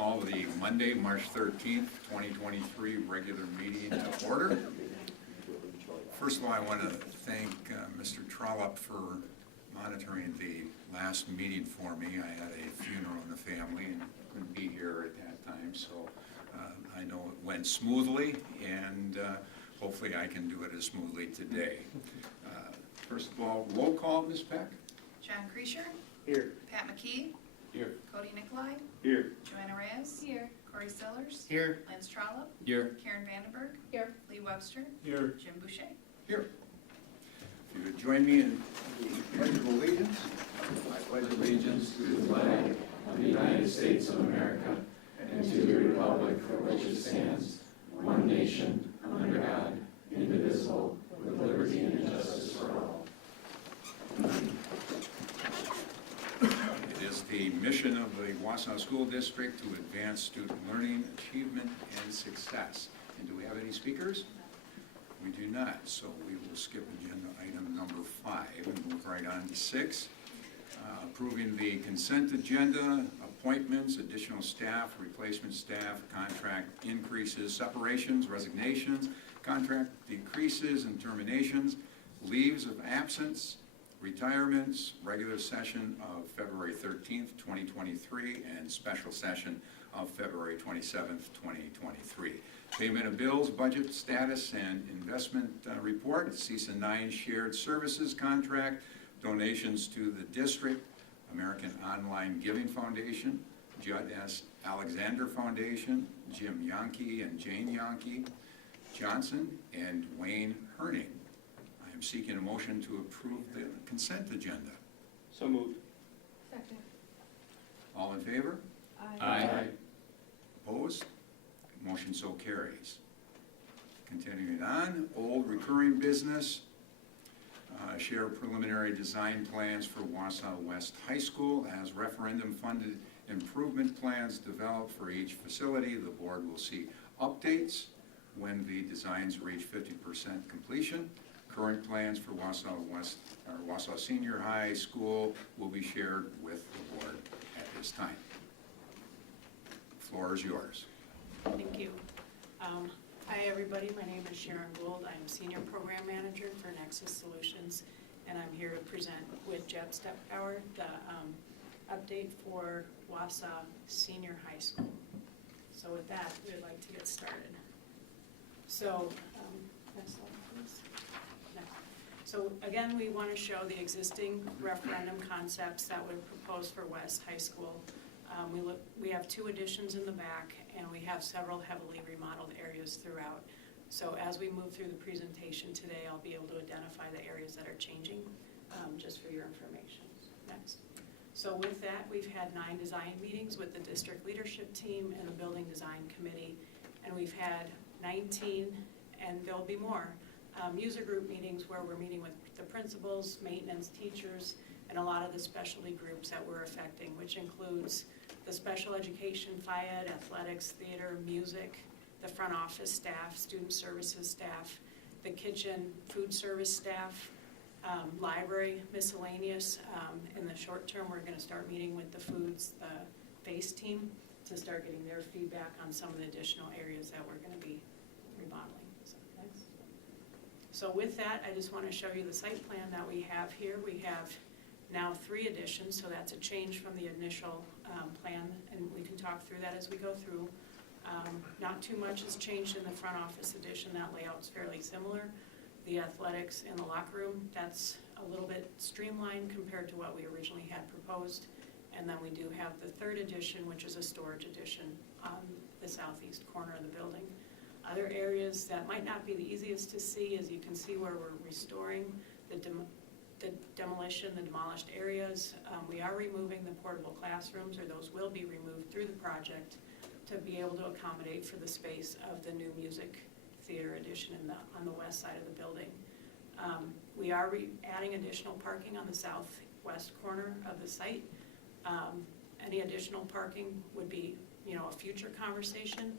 call the Monday, March 13th, 2023 regular meeting to order. First of all, I want to thank Mr. Trollope for monitoring the last meeting for me. I had a funeral in the family and couldn't be here at that time, so I know it went smoothly, and hopefully I can do it as smoothly today. First of all, roll call, Ms. Peck. John Creasher. Here. Pat McKee. Here. Cody Nicolai. Here. Joanna Reyes. Here. Corey Sellers. Here. Lance Trollope. Here. Karen Vandenberg. Here. Lee Webster. Here. Jim Boucher. Here. If you would join me in the Pledge of Allegiance. I pledge allegiance to the flag of the United States of America and to the republic for which it stands, one nation, under God, indivisible, with liberty and justice for all. It is the mission of the Wausau School District to advance student learning, achievement, and success. And do we have any speakers? We do not, so we will skip agenda item number 5 and move right on to 6. Approving the consent agenda, appointments, additional staff, replacement staff, contract increases, separations, resignations, contract decreases and terminations, leaves of absence, retirements, regular session of February 13th, 2023, and special session of February 27th, 2023. Payment of bills, budget status, and investment report, CISA 9 shared services contract, donations to the district, American Online Giving Foundation, Judd S. Alexander Foundation, Jim Yonke and Jane Yonke Johnson, and Wayne Herning. I am seeking a motion to approve the consent agenda. So moved. Second. All in favor? Aye. Opposed? Motion so carries. Continuing on, old recurring business. Share preliminary design plans for Wausau West High School. As referendum funded improvement plans developed for each facility, the board will see updates when the designs reach 50% completion. Current plans for Wausau Senior High School will be shared with the board at this time. The floor is yours. Thank you. Hi, everybody. My name is Sharon Gould. I'm Senior Program Manager for Nexus Solutions, and I'm here to present with Jeb Stepgower the update for Wausau Senior High School. So with that, we'd like to get started. So, next slide, please. No. So again, we want to show the existing referendum concepts that were proposed for West High School. We have 2 additions in the back, and we have several heavily remodeled areas throughout. So as we move through the presentation today, I'll be able to identify the areas that are changing, just for your information. Next. So with that, we've had 9 design meetings with the district leadership team and the building design committee, and we've had 19, and there'll be more, user group meetings where we're meeting with the principals, maintenance, teachers, and a lot of the specialty groups that we're affecting, which includes the special education, FIED, athletics, theater, music, the front office staff, student services staff, the kitchen, food service staff, library, miscellaneous. In the short term, we're going to start meeting with the foods, the FACE team, to start getting their feedback on some of the additional areas that we're going to be remodeling. So with that, I just want to show you the site plan that we have here. We have now 3 additions, so that's a change from the initial plan, and we can talk through that as we go through. Not too much has changed in the front office addition. That layout's fairly similar. The athletics and the locker room, that's a little bit streamlined compared to what we originally had proposed. And then we do have the 3rd addition, which is a storage addition on the southeast corner of the building. Other areas that might not be the easiest to see, as you can see where we're restoring the demolition, the demolished areas. We are removing the portable classrooms, or those will be removed through the project to be able to accommodate for the space of the new music theater addition on the west side of the building. We are adding additional parking on the southwest corner of the site. Any additional parking would be, a future conversation.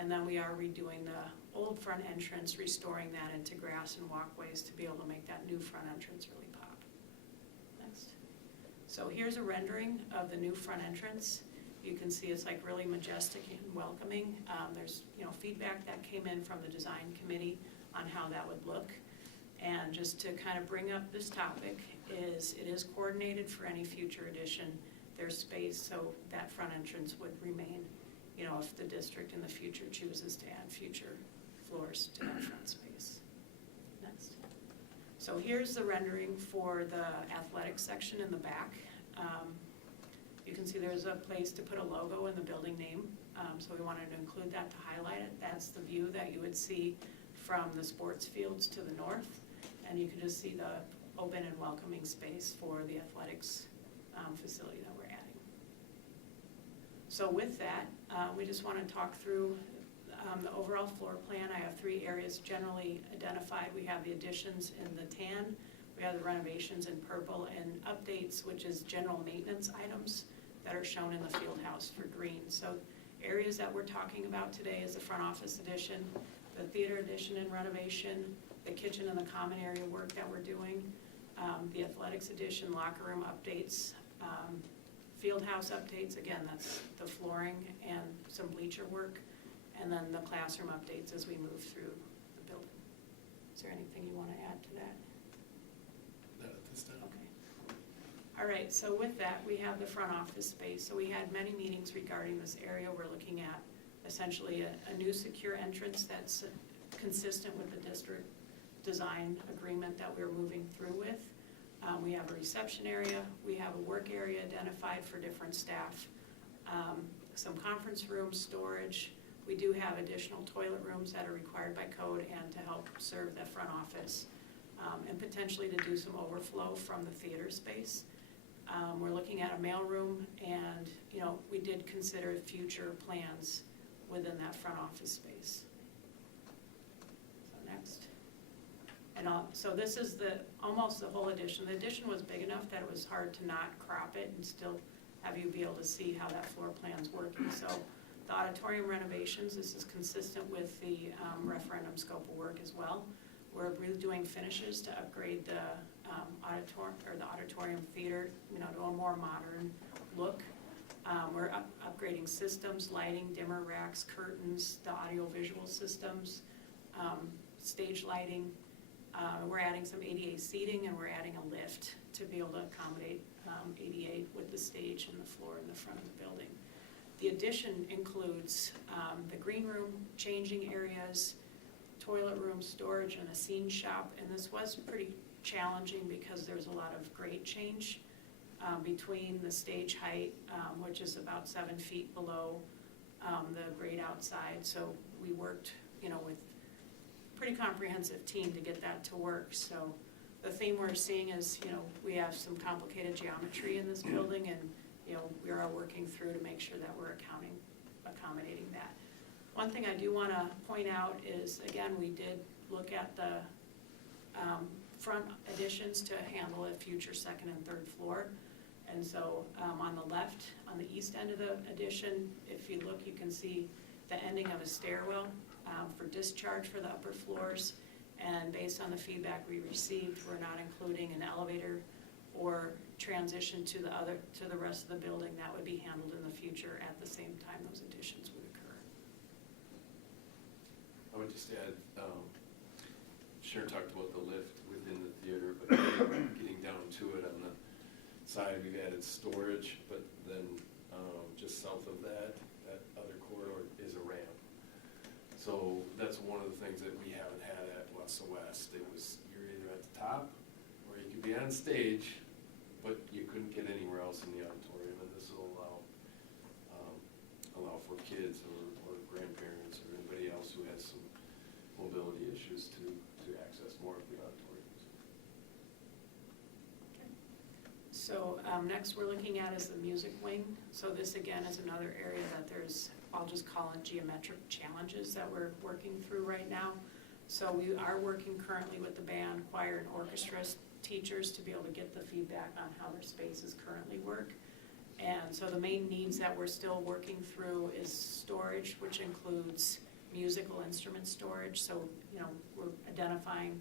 And then we are redoing the old front entrance, restoring that into grass and walkways to be able to make that new front entrance really pop. Next. So here's a rendering of the new front entrance. You can see it's like really majestic and welcoming. There's, feedback that came in from the design committee on how that would look. And just to kind of bring up this topic is it is coordinated for any future addition. There's space so that front entrance would remain, if the district in the future chooses to add future floors to that front space. Next. So here's the rendering for the athletics section in the back. You can see there's a place to put a logo and the building name, so we wanted to include that to highlight it. That's the view that you would see from the sports fields to the north, and you can just see the open and welcoming space for the athletics facility that we're adding. So with that, we just want to talk through the overall floor plan. I have 3 areas generally identified. We have the additions in the tan, we have the renovations in purple, and updates, which is general maintenance items that are shown in the field house for green. So areas that we're talking about today is the front office addition, the theater addition and renovation, the kitchen and the common area work that we're doing, the athletics addition, locker room updates, field house updates, again, that's the flooring and some bleacher work, and then the classroom updates as we move through the building. Is there anything you want to add to that? Not at this time. Okay. All right, so with that, we have the front office space. So we had many meetings regarding this area. We're looking at essentially a new secure entrance that's consistent with the district design agreement that we're moving through with. We have a reception area. We have a work area identified for different staff. Some conference rooms, storage. We do have additional toilet rooms that are required by code and to help serve the front office, and potentially to do some overflow from the theater space. We're looking at a mailroom, and we did consider future plans within that front office space. So next. And so this is almost the whole addition. The addition was big enough that it was hard to not crop it and still have you be able to see how that floor plan's working. So the auditorium renovations, this is consistent with the referendum scope of work as well. We're really doing finishes to upgrade the auditorium theater, to a more modern look. We're upgrading systems, lighting, dimmer racks, curtains, the audio-visual systems, stage lighting. We're adding some ADA seating, and we're adding a lift to be able to accommodate ADA with the stage and the floor in the front of the building. The addition includes the green room, changing areas, toilet room, storage, and a scene shop. And this was pretty challenging because there's a lot of grade change between the stage height, which is about 7 feet below the grade outside. So we worked, with pretty comprehensive team to get that to work. So the theme we're seeing is, we have some complicated geometry in this building, and we are working through to make sure that we're accommodating that. One thing I do want to point out is, again, we did look at the front additions to handle a future second and third floor. And so on the left, on the east end of the addition, if you look, you can see the ending of a stairwell for discharge for the upper floors. And based on the feedback we received, we're not including an elevator or transition to the rest of the building. That would be handled in the future at the same time those additions would occur. I would just add, Sharon talked about the lift within the theater, but getting down to it on the side, we've added storage, but then just south of that other corridor is a ramp. So that's one of the things that we haven't had at Wausau West. It was, you're either at the top or you could be on stage, but you couldn't get anywhere else in the auditorium. And this will allow for kids or grandparents or anybody else who has some mobility issues to access more of the auditoriums. Okay. So next we're looking at is the music wing. So this again is another area that there's, I'll just call it geometric challenges that we're working through right now. So we are working currently with the band, choir, and orchestra teachers to be able to get the feedback on how their spaces currently work. And so the main needs that we're still working through is storage, which includes musical instrument storage. So, we're identifying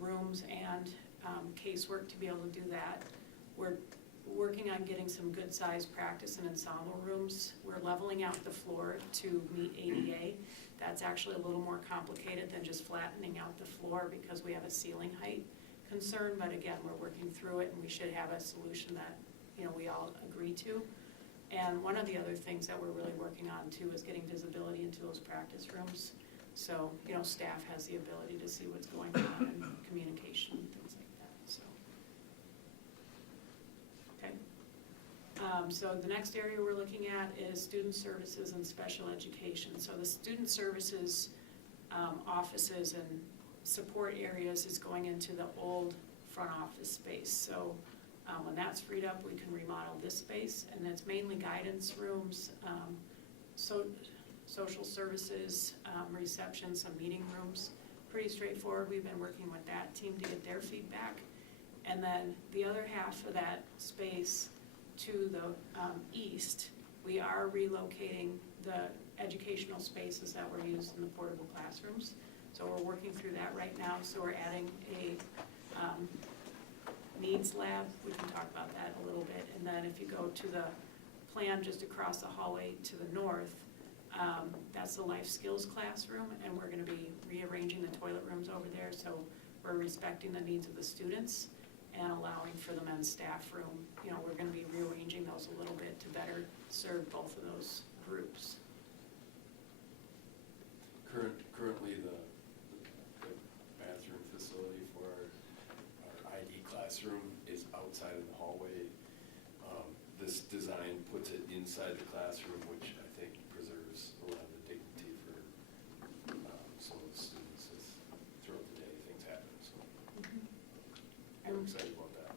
rooms and casework to be able to do that. We're working on getting some good-sized practice and ensemble rooms. We're leveling out the floor to meet ADA. That's actually a little more complicated than just flattening out the floor because we have a ceiling height concern, but again, we're working through it and we should have a solution that, you know, we all agree to. And one of the other things that we're really working on too is getting visibility into those practice rooms. So, you know, staff has the ability to see what's going on and communication and things like that, so. Okay. So the next area we're looking at is student services and special education. So the student services offices and support areas is going into the old front office space. So when that's freed up, we can remodel this space, and it's mainly guidance rooms, social services, reception, some meeting rooms. Pretty straightforward. We've been working with that team to get their feedback. And then the other half of that space to the east, we are relocating the educational spaces that were used in the portable classrooms. So we're working through that right now. So we're adding a needs lab. We can talk about that a little bit. And then if you go to the plan just across the hallway to the north, that's the life skills classroom, and we're going to be rearranging the toilet rooms over there. So we're respecting the needs of the students and allowing for the men's staff room. You know, we're going to be rearranging those a little bit to better serve both of those groups. Currently, the bathroom facility for our ID classroom is outside of the hallway. This design puts it inside the classroom, which I think preserves a lot of the dignity for some of the students as throughout the day things happen. So I'm excited about that.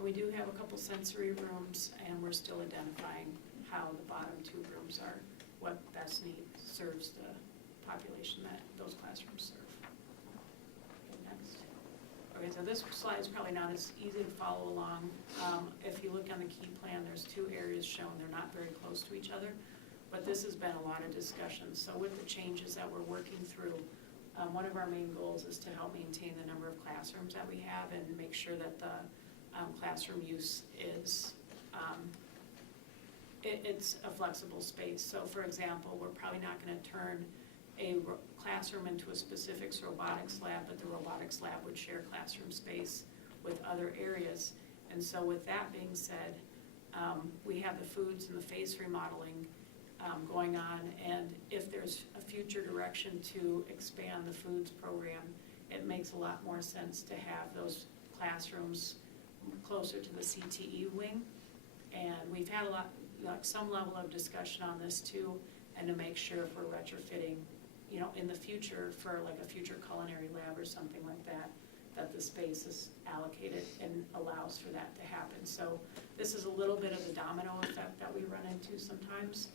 We do have a couple sensory rooms, and we're still identifying how the bottom two rooms are, what best need serves the population that those classrooms serve. Okay, next. Okay, so this slide is probably not as easy to follow along. If you look on the key plan, there's two areas shown. They're not very close to each other, but this has been a lot of discussion. So with the changes that we're working through, one of our main goals is to help maintain the number of classrooms that we have and make sure that the classroom use is it's a flexible space. So for example, we're probably not going to turn a classroom into a specifics robotics lab, but the robotics lab would share classroom space with other areas. And so with that being said, we have the foods and the face remodeling going on, and if there's a future direction to expand the foods program, it makes a lot more sense to have those classrooms closer to the CTE wing. And we've had some level of discussion on this too, and to make sure if we're retrofitting, you know, in the future for like a future culinary lab or something like that, that the space is allocated and allows for that to happen. So this is a little bit of the domino effect that we run into sometimes.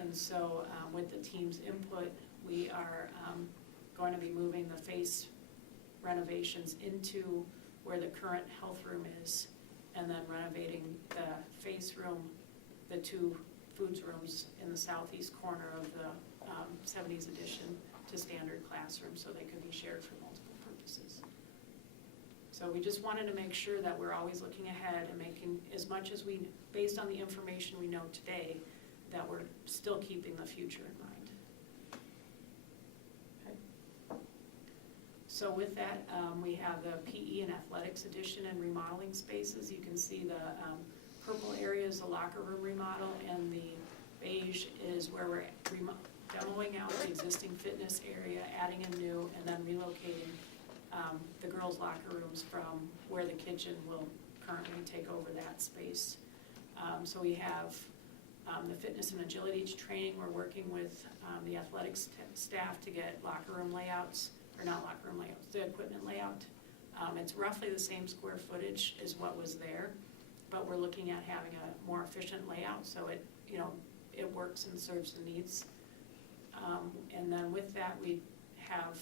And so with the team's input, we are going to be moving the face renovations into where the current health room is, and then renovating the face room, the two foods rooms in the southeast corner of the 70s edition to standard classrooms so they could be shared for multiple purposes. So we just wanted to make sure that we're always looking ahead and making as much as we, based on the information we know today, that we're still keeping the future in mind. Okay. So with that, we have the PE and athletics addition and remodeling spaces. You can see the purple area is the locker room remodel, and the beige is where we're demoing out the existing fitness area, adding a new, and then relocating the girls' locker rooms from where the kitchen will currently take over that space. So we have the fitness and agility training. We're working with the athletics staff to get locker room layouts, or not locker room layouts, the equipment layout. It's roughly the same square footage as what was there, but we're looking at having a more efficient layout so it, you know, it works and serves the needs. And then with that, we have,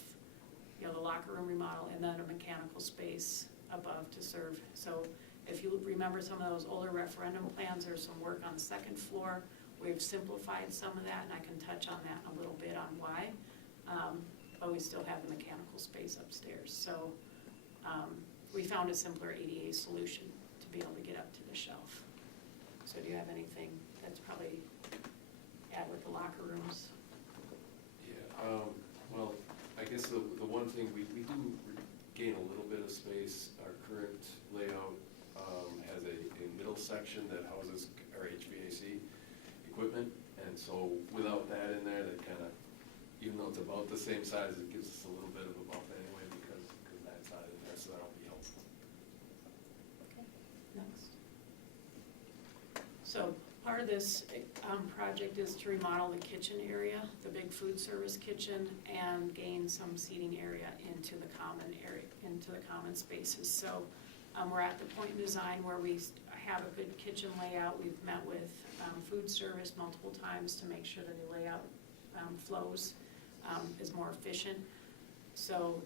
you know, the locker room remodel and then a mechanical space above to serve. So if you remember some of those older referendum plans, there's some work on the second floor. We've simplified some of that, and I can touch on that in a little bit on why. But we still have the mechanical space upstairs. So we found a simpler ADA solution to be able to get up to the shelf. So do you have anything that's probably add with the locker rooms? Yeah, well, I guess the one thing, we do gain a little bit of space. Our current layout has a middle section that houses our HVAC equipment, and so without that in there, that kind of, even though it's about the same size, it gives us a little bit of a bump anyway, because that's not in there, so that'll be helpful. Next. So part of this project is to remodel the kitchen area, the big food service kitchen, and gain some seating area into the common spaces. So we're at the point in design where we have a good kitchen layout. We've met with food service multiple times to make sure that the layout flows is more efficient. So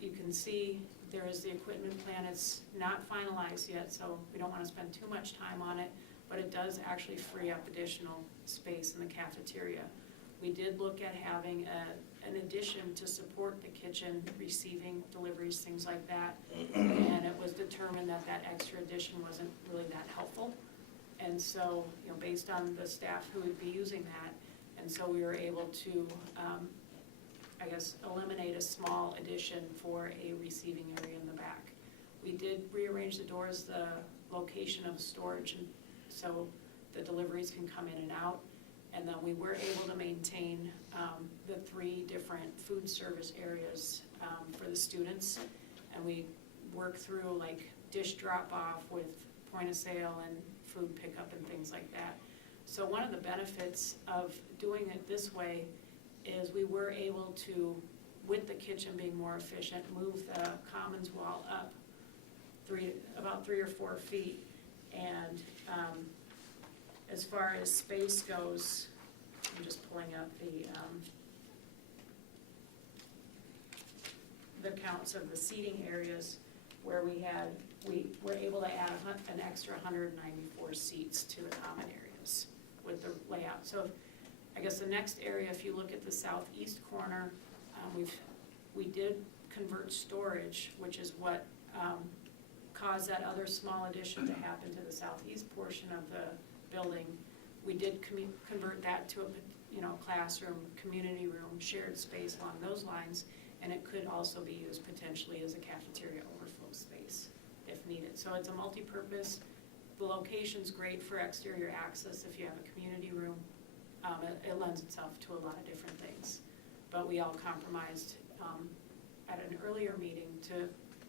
you can see there is the equipment plan. It's not finalized yet, so we don't want to spend too much time on it, but it does actually free up additional space in the cafeteria. We did look at having an addition to support the kitchen, receiving deliveries, things like that, and it was determined that that extra addition wasn't really that helpful. And so, based on the staff who would be using that, and so we were able to, eliminate a small addition for a receiving area in the back. We did rearrange the doors, the location of storage, and so the deliveries can come in and out. And then we were able to maintain the 3 different food service areas for the students. And we worked through like dish drop off with point of sale and food pickup and things like that. So one of the benefits of doing it this way is we were able to, with the kitchen being more efficient, move the commons wall up about 3 or 4 feet. And as far as space goes, I'm just pulling up the counts of the seating areas where we were able to add an extra 194 seats to the common areas with the layout. So I guess the next area, if you look at the southeast corner, we did convert storage, which is what caused that other small addition to happen to the southeast portion of the building. We did convert that to a classroom, community room, shared space along those lines, and it could also be used potentially as a cafeteria overflow space if needed. So it's a multi-purpose. The location's great for exterior access if you have a community room. It lends itself to a lot of different things. But we all compromised at an earlier meeting to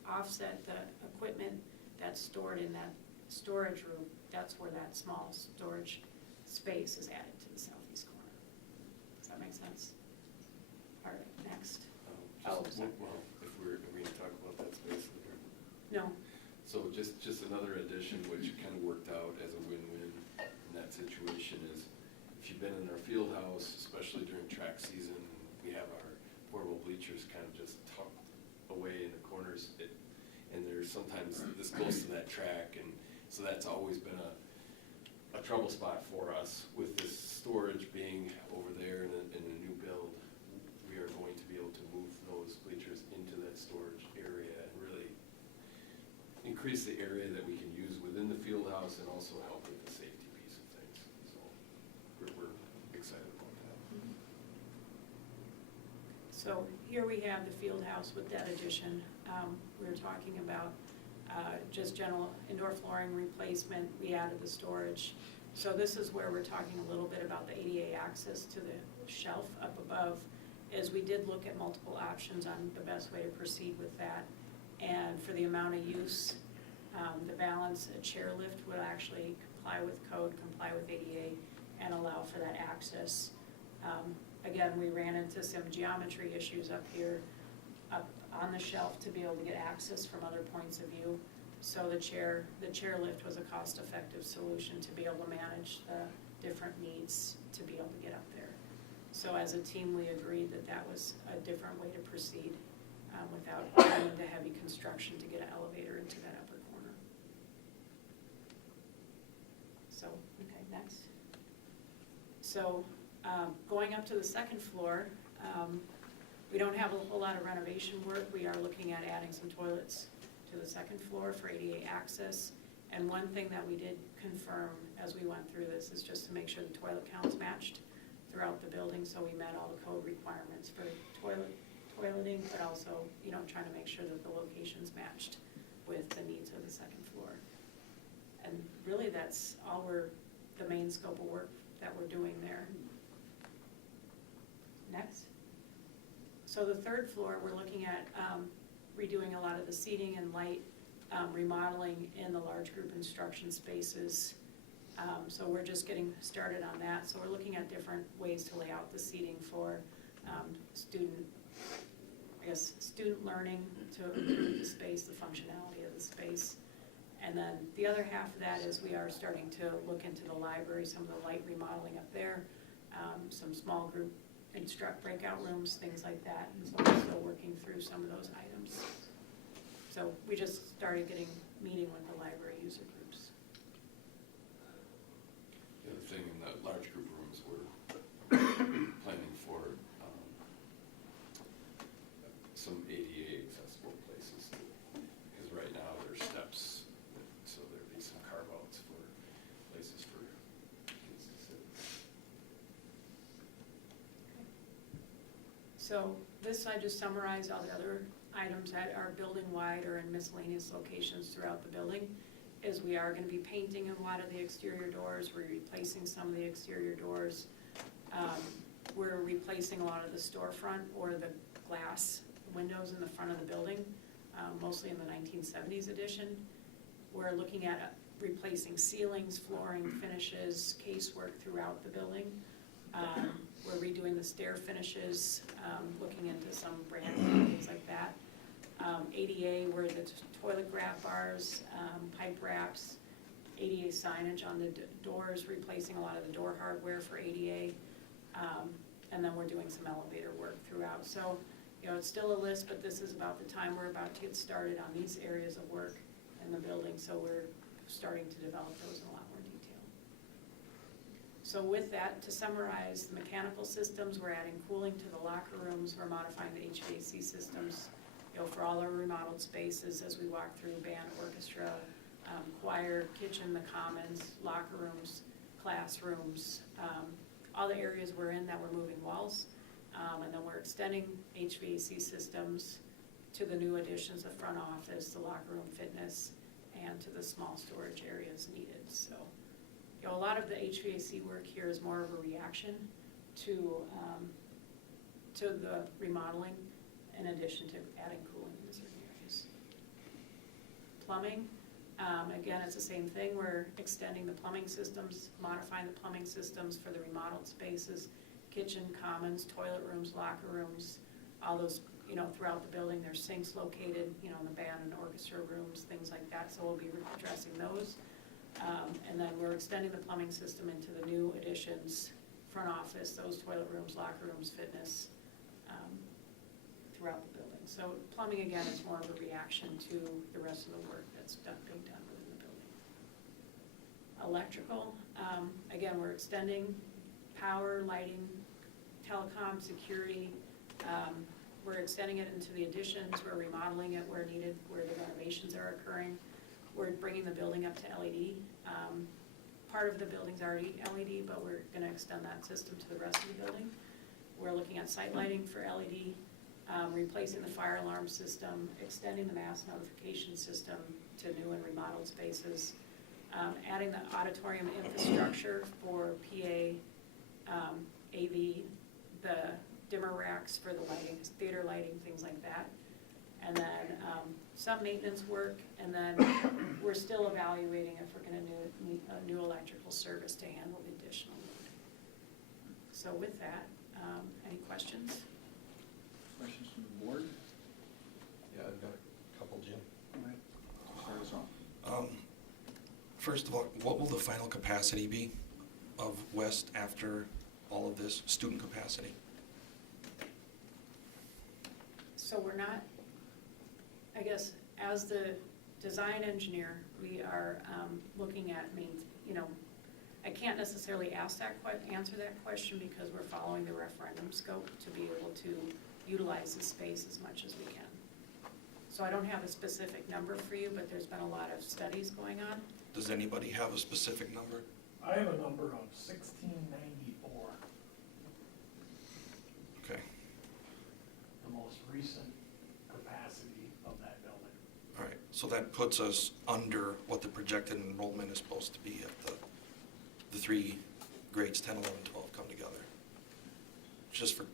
offset the equipment that's stored in that storage room. That's where that small storage space is added to the southeast corner. Does that make sense? All right, next. Well, if we're going to talk about that space later. No. So just another addition, which kind of worked out as a win-win in that situation is, if you've been in our field house, especially during track season, we have our portable bleachers kind of just tucked away in the corners, and there's sometimes this close to that track, and so that's always been a trouble spot for us. With this storage being over there in a new build, we are going to be able to move those bleachers into that storage area and really increase the area that we can use within the field house and also help with the safety piece of things. So we're excited about that. So here we have the field house with that addition. We were talking about just general indoor flooring replacement. We added the storage. So this is where we're talking a little bit about the ADA access to the shelf up above, is we did look at multiple options on the best way to proceed with that. And for the amount of use, the balance, a chairlift would actually comply with code, comply with ADA, and allow for that access. Again, we ran into some geometry issues up here, up on the shelf to be able to get access from other points of view. So the chairlift was a cost-effective solution to be able to manage the different needs to be able to get up there. So as a team, we agreed that that was a different way to proceed without going into heavy construction to get an elevator into that upper corner. So, okay, next. So going up to the second floor, we don't have a whole lot of renovation work. We are looking at adding some toilets to the second floor for ADA access. And one thing that we did confirm as we went through this is just to make sure the toilet counts matched throughout the building, so we met all the code requirements for toileting, but also, trying to make sure that the locations matched with the needs of the second floor. And really, that's all the main scope of work that we're doing there. Next. So the third floor, we're looking at redoing a lot of the seating and light, remodeling in the large group instruction spaces. So we're just getting started on that. So we're looking at different ways to lay out the seating for student learning, to improve the space, the functionality of the space. And then the other half of that is we are starting to look into the library, some of the light remodeling up there, some small group breakout rooms, things like that. And so we're still working through some of those items. So we just started meeting with the library user groups. The other thing in the large group rooms, we're planning for some ADA accessible places too. Because right now there's steps, so there'd be some carve-outs for places for kids to sit. So this, I just summarized all the other items that are building-wide or in miscellaneous locations throughout the building, is we are going to be painting a lot of the exterior doors. We're replacing some of the exterior doors. We're replacing a lot of the storefront or the glass windows in the front of the building, mostly in the 1970s edition. We're looking at replacing ceilings, flooring, finishes, casework throughout the building. We're redoing the stair finishes, looking into some branding, things like that. ADA, where the toilet grab bars, pipe wraps, ADA signage on the doors, replacing a lot of the door hardware for ADA, and then we're doing some elevator work throughout. So, it's still a list, but this is about the time we're about to get started on these areas of work in the building, so we're starting to develop those in a lot more detail. So with that, to summarize, the mechanical systems, we're adding cooling to the locker rooms, we're modifying the HVAC systems, for all our remodeled spaces as we walk through band, orchestra, choir, kitchen, the commons, locker rooms, classrooms, all the areas we're in that we're moving walls. And then we're extending HVAC systems to the new additions, the front office, the locker room fitness, and to the small storage areas needed. So, a lot of the HVAC work here is more of a reaction to the remodeling, in addition to adding cooling in certain areas. Plumbing, again, it's the same thing. We're extending the plumbing systems, modifying the plumbing systems for the remodeled spaces, kitchen, commons, toilet rooms, locker rooms, all those, throughout the building. There's sinks located, in the band and orchestra rooms, things like that. So we'll be addressing those. And then we're extending the plumbing system into the new additions, front office, those toilet rooms, locker rooms, fitness, throughout the building. So plumbing, again, is more of a reaction to the rest of the work that's being done within the building. Electrical, again, we're extending power, lighting, telecom, security. We're extending it into the additions. We're remodeling it where needed, where the renovations are occurring. We're bringing the building up to LED. Part of the building's already LED, but we're going to extend that system to the rest of the building. We're looking at site lighting for LED. Replacing the fire alarm system, extending the mass notification system to new and remodeled spaces, adding the auditorium infrastructure for PA, AV, the dimmer racks for the lighting, theater lighting, things like that. And then some maintenance work, and then we're still evaluating if we're going to need a new electrical service to handle the additional load. So with that, any questions? Questions from the board? Yeah, I've got a couple, Jim. All right, start us off. First of all, what will the final capacity be of West after all of this, student capacity? So we're not, I guess, as the design engineer, we are looking at, I can't necessarily answer that question because we're following the referendum scope to be able to utilize the space as much as we can. So I don't have a specific number for you, but there's been a lot of studies going on, Does anybody have a specific number? I have a number of 1694, Okay, the most recent capacity of that building. all right, so that puts us under what the projected enrollment is supposed to be if the three grades 10, 11, 12 come together. Just for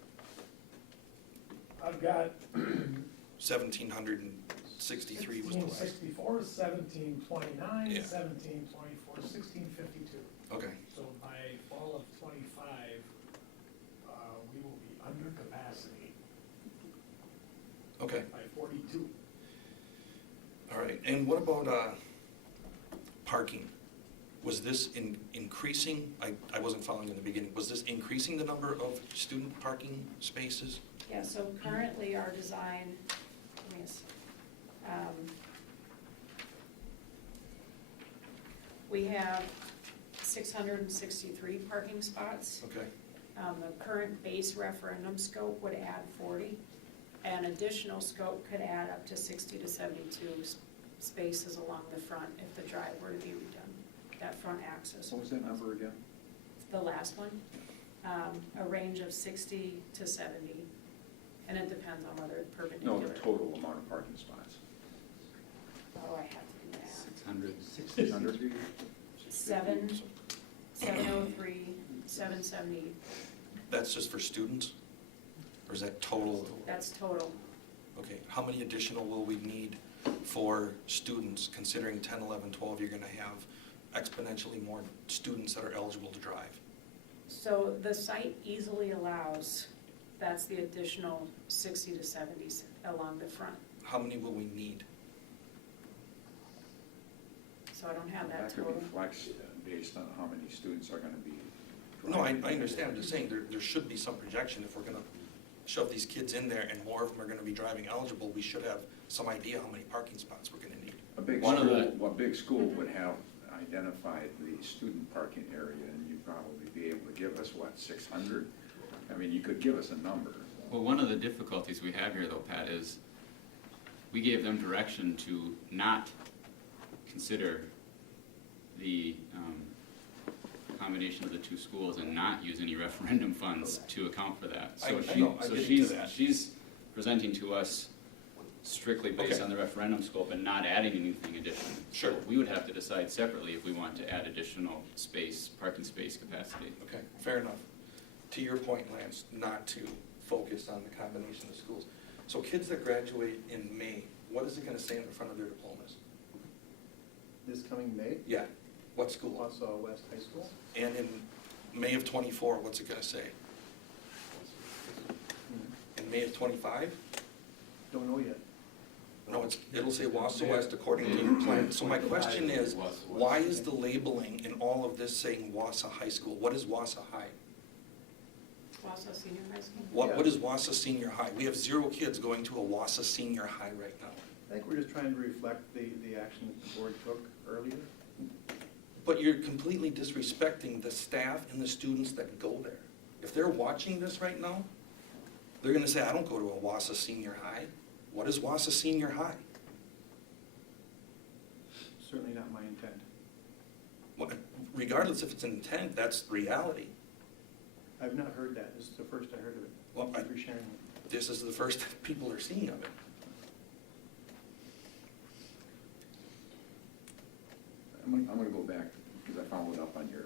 I've got 1,763 was the last. 1664, 1729, Yeah. 1724, 1652. Okay, So by fall of '25, we will be under capacity okay, by 42. all right. And what about parking? Was this increasing? I wasn't following in the beginning. Was this increasing the number of student parking spaces? Yeah, so currently our design, we have 663 parking spots. Okay, The current base referendum scope would add 40. An additional scope could add up to 60 to 72 spaces along the front if the drive were to be redone, that front axis. What was that number again? The last one, a range of 60 to 70, and it depends on whether it's No, perpendicular. the total amount of parking spots. Oh, I have to do that. 600? 703, 770, that's just for students? Or is that total? that's total. Okay, how many additional will we need for students, considering 10, 11, 12, you're gonna have exponentially more students that are eligible to drive? So the site easily allows, that's the additional 60 to 70 along the front. How many will we need? So I don't have that That could total. be flexed based on how many students are gonna be. No, I driving. understand, I'm just saying, there should be some projection. If we're gonna shove these kids in there and more of them are gonna be driving eligible, we should have some idea how many parking spots we're gonna need. A big One of school, a big school would have identified the student parking area, and you'd probably be able to give us, what, 600? I mean, you could give us a number. Well, one of the difficulties we have here though, Pat, is we gave them direction to not consider the combination of the two schools and not use any referendum funds to account for that. I know, I get to that. She's presenting to us strictly based Okay. on the referendum scope and not adding anything additional. Sure. So we would have to decide separately if we want to add additional space, parking space capacity. Okay, fair enough. To your point, Lance, not to focus on the combination of schools. So kids that graduate in May, what is it gonna say in the front of their diplomas? This coming May, Yeah, what school? Wausau West High School. And in May of '24, what's it gonna say? In May of '25? Don't know yet. No, it'll say Wausau West according to your plan. So my question is, why is the labeling in all of this saying Wausau High School? What is Wausau High? Wausau Senior High School? What is Wausau Senior High? We have 0 kids going to a Wausau Senior High right now. I think we're just trying to reflect the action that the board took earlier. But you're completely disrespecting the staff and the students that go there. If they're watching this right now, they're gonna say, I don't go to a Wausau Senior High. What is Wausau Senior High? Certainly not my intent. Well, regardless if it's an intent, that's reality. I've not heard that. This is the first I heard of it. Well, Thank you for sharing it. This is the first people are seeing of it. I'm gonna go back, because I followed up on your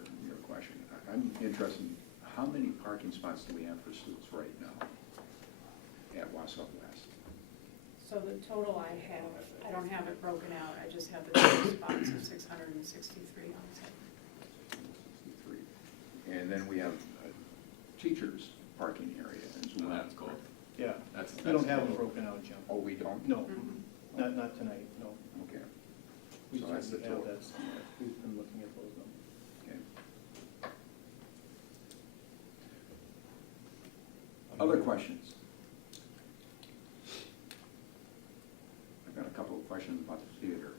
question. I'm interested in how many parking spots do we have for students right now at Wausau West? So the total I have, I don't have it broken out, I just have the total spots of 663 on site. 63. And then we have teachers' parking area as So well. that's cool. Yeah, That's we don't have them cool. broken out, Jim. Oh, we don't? No, Mhm. not tonight, no. Okay, We So that's the certainly have total. that somewhere. We've been looking at those numbers. okay. Other questions? I've got a couple of questions about the theater.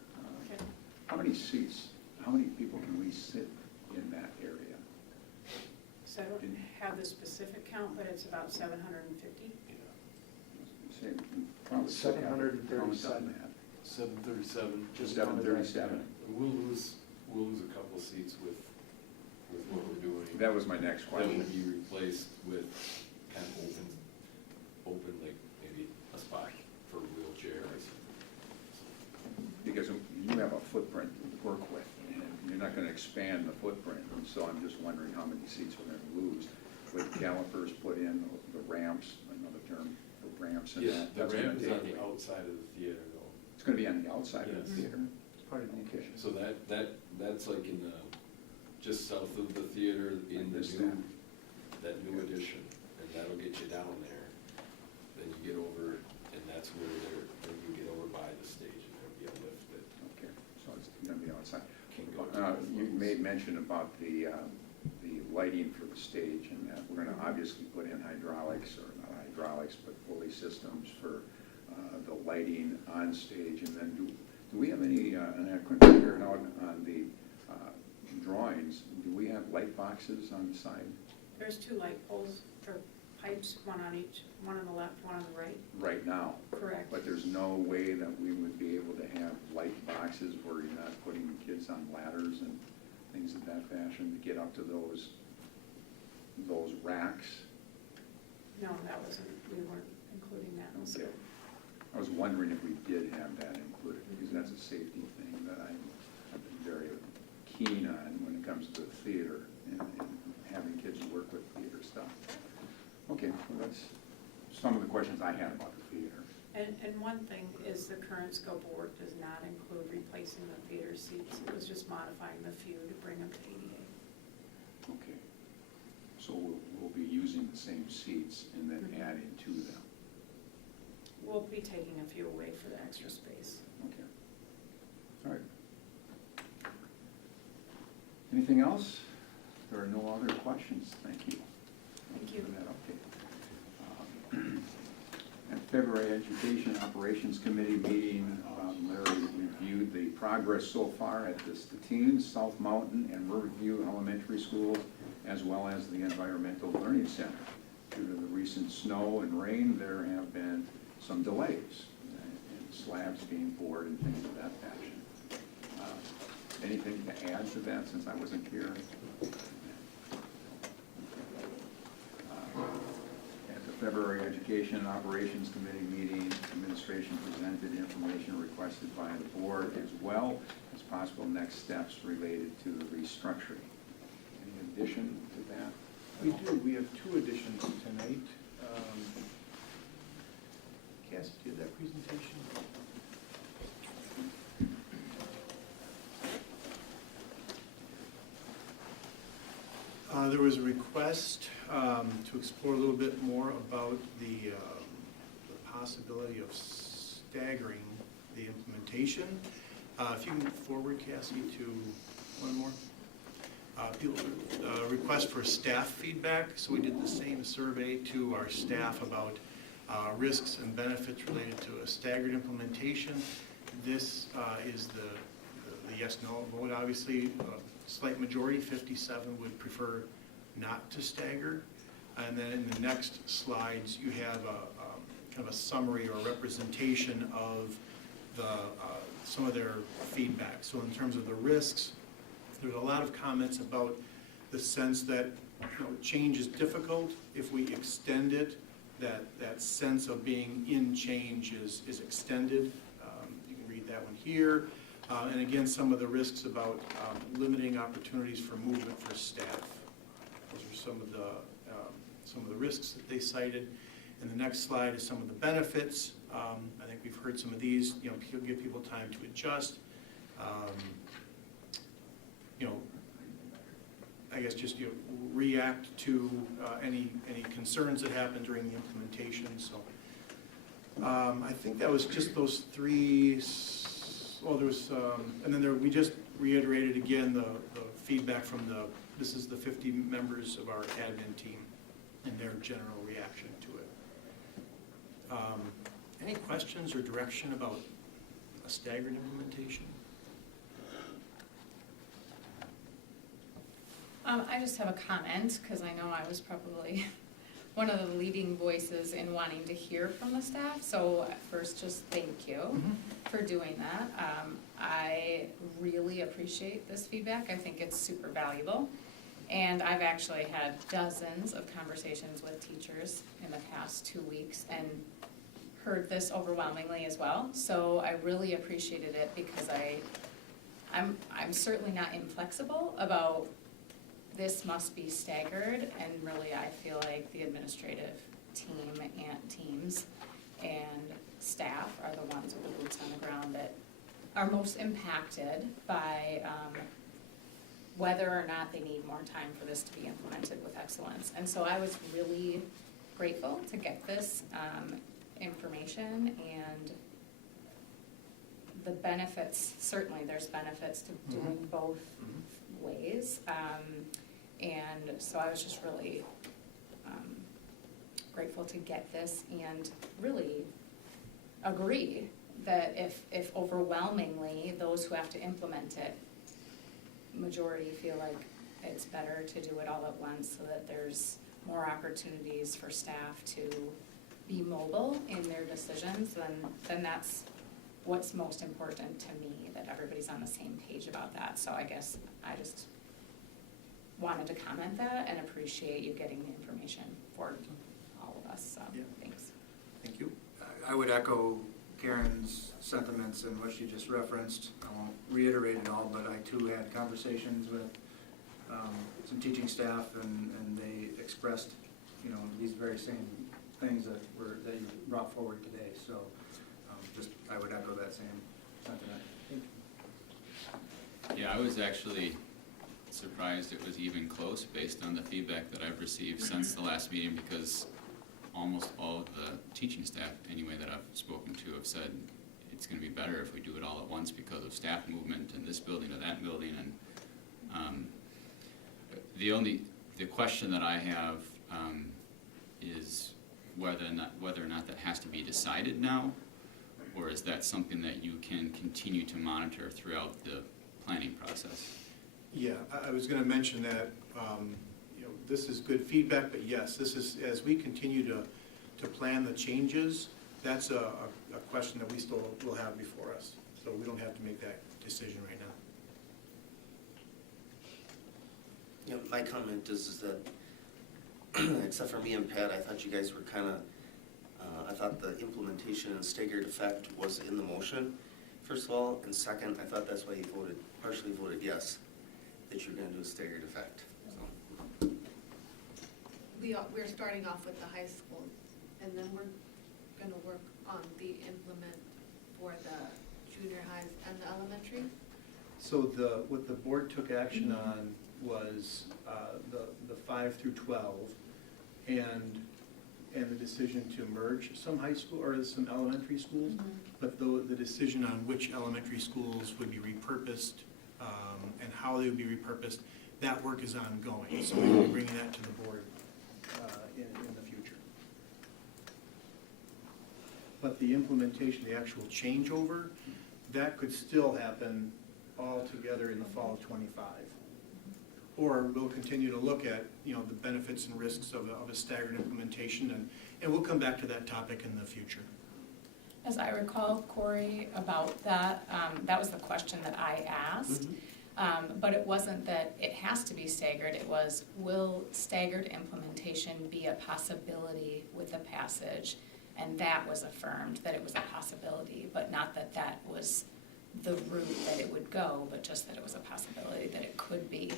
Okay. How many seats, how many people can we sit in that area? So I don't have the specific count, but it's about 750. Say, probably 737. count on that. 737. Just 737. We'll lose we'll lose a couple seats with what we're doing. That was my next That will question. be replaced with kind of open, like maybe a spot for wheelchairs. Because you have a footprint to work with, and you're not gonna expand the footprint, and so I'm just wondering how many seats we're gonna lose. With calipers put in, the ramps, another term, the ramps and Yeah, that. the that's gonna ramp is take on the away. outside of the theater though. It's gonna be on the outside of the Yes. theater? It's part of the Okay. So that's like in the, just south of the theater in the Like this new, then? that new addition, and that'll get you down there. Then you get over, and that's where then you get over by the stage, and there'll be a lift that Okay, so it's gonna be outside. can go to. You made mention about the lighting for the stage, and that we're gonna obviously put in hydraulics, or not hydraulics, but pulley systems for the lighting on stage, and then do we have any, and I couldn't figure it out on the drawings, do we have light boxes on the side? There's 2 light poles, or pipes, one on each, one on the left, one on the right. Right now? Correct. But there's no way that we would be able to have light boxes where you're not putting kids on ladders and things of that fashion to get up to those racks? No, that wasn't, we weren't including that in the Okay. scope. I was wondering if we did have that included, because that's a safety thing that I've been very keen on when it comes to theater and having kids work with theater stuff. Okay, well, that's some of the questions I had about the theater. And one thing is the current scope of work does not include replacing the theater seats. It was just modifying the few to bring them to ADA. Okay. So we'll be using the same seats and then adding to them. We'll be taking a few away for the extra space. Okay. All right. Anything else? There are no other questions. Thank you. Thank you. For that update. At February Education Operations Committee meeting, Larry reviewed the progress so far at the Stettin, South Mountain, and Riverview Elementary Schools, as well as the Environmental Learning Center. Due to the recent snow and rain, there have been some delays, and slabs being poured and things of that fashion. Anything to add to that, since I wasn't here? At the February Education and Operations Committee meeting, administration presented information requested by the board, as well as possible next steps related to the restructuring. Any addition to that? We do, we have 2 additions tonight. Cass, do you have that presentation? There was a request to explore a little bit more about the possibility of staggering the implementation. If you can move forward, Cassie, to one more. Request for staff feedback. So we did the same survey to our staff about risks and benefits related to a staggered implementation. This is the yes/no vote. Obviously, a slight majority, 57, would prefer not to stagger. And then in the next slides, you have kind of a summary or representation of some of their feedback. So in terms of the risks, there's a lot of comments about the sense that change is difficult. If we extend it, that sense of being in change is extended. You can read that one here. And again, some of the risks about limiting opportunities for movement for staff. Those are some of the risks that they cited. And the next slide is some of the benefits. I think we've heard some of these. Give people time to adjust. I guess just react to any concerns that happen during the implementation. So I think that was just those 3. Well, there was, and then we just reiterated again the feedback from this is the 50 members of our admin team and their general reaction to it. Any questions or direction about a staggered implementation? I just have a comment, because I know I was probably one of the leading voices in wanting to hear from the staff. So at first, just thank you for doing that. I really appreciate this feedback. I think it's super valuable. And I've actually had dozens of conversations with teachers in the past 2 weeks and heard this overwhelmingly as well. So I really appreciated it because I'm certainly not inflexible about this must be staggered, and really I feel like the administrative team and teams and staff are the ones with the boots on the ground that are most impacted by whether or not they need more time for this to be implemented with excellence. And so I was really grateful to get this information, and the benefits, certainly there's benefits to doing both ways. And so I was just really grateful to get this and really agree that if overwhelmingly those who have to implement it, majority feel like it's better to do it all at once so that there's more opportunities for staff to be mobile in their decisions, then that's what's most important to me, that everybody's on the same page about that. So I guess I just wanted to comment that and appreciate you getting the information for all of us, so Yeah. thanks. Thank you. I would echo Karen's sentiments and what she just referenced. I won't reiterate it all, but I too had conversations with some teaching staff, and they expressed, these very same things that you brought forward today. So I would echo that same sentiment. Yeah, I was actually surprised it was even close based on the feedback that I've received since the last meeting, because almost all of the teaching staff, anyway, that I've spoken to have said it's going to be better if we do it all at once because of staff movement in this building or that building. And the question that I have is whether or not that has to be decided now, or is that something that you can continue to monitor throughout the planning process? Yeah, I was going to mention that, this is good feedback, but yes, this is, as we continue to plan the changes, that's a question that we still will have before us. So we don't have to make that decision right now. My comment is that, except for me and Pat, I thought you guys were kind of, I thought the implementation and staggered effect was in the motion, first of all, and second, I thought that's why you partially voted yes, that you're going to do a staggered effect. So. We're starting off with the high school, and then we're gonna work on the implement for the junior highs and the elementary. So what the board took action on was the 5 through 12 and the decision to merge some high school or some elementary schools, but the decision on which elementary schools would be repurposed and how they would be repurposed, that work is ongoing. So we will bring that to the board in the future. But the implementation, the actual changeover, that could still happen all together in the fall of '25. Or we'll continue to look at, the benefits and risks of a staggered implementation, and we'll come back to that topic in the future. As I recall, Corey, about that, that was the question that I asked. But it wasn't that it has to be staggered, it was, will staggered implementation be a possibility with the passage? And that was affirmed, that it was a possibility, but not that that was the route that it would go, but just that it was a possibility that it could be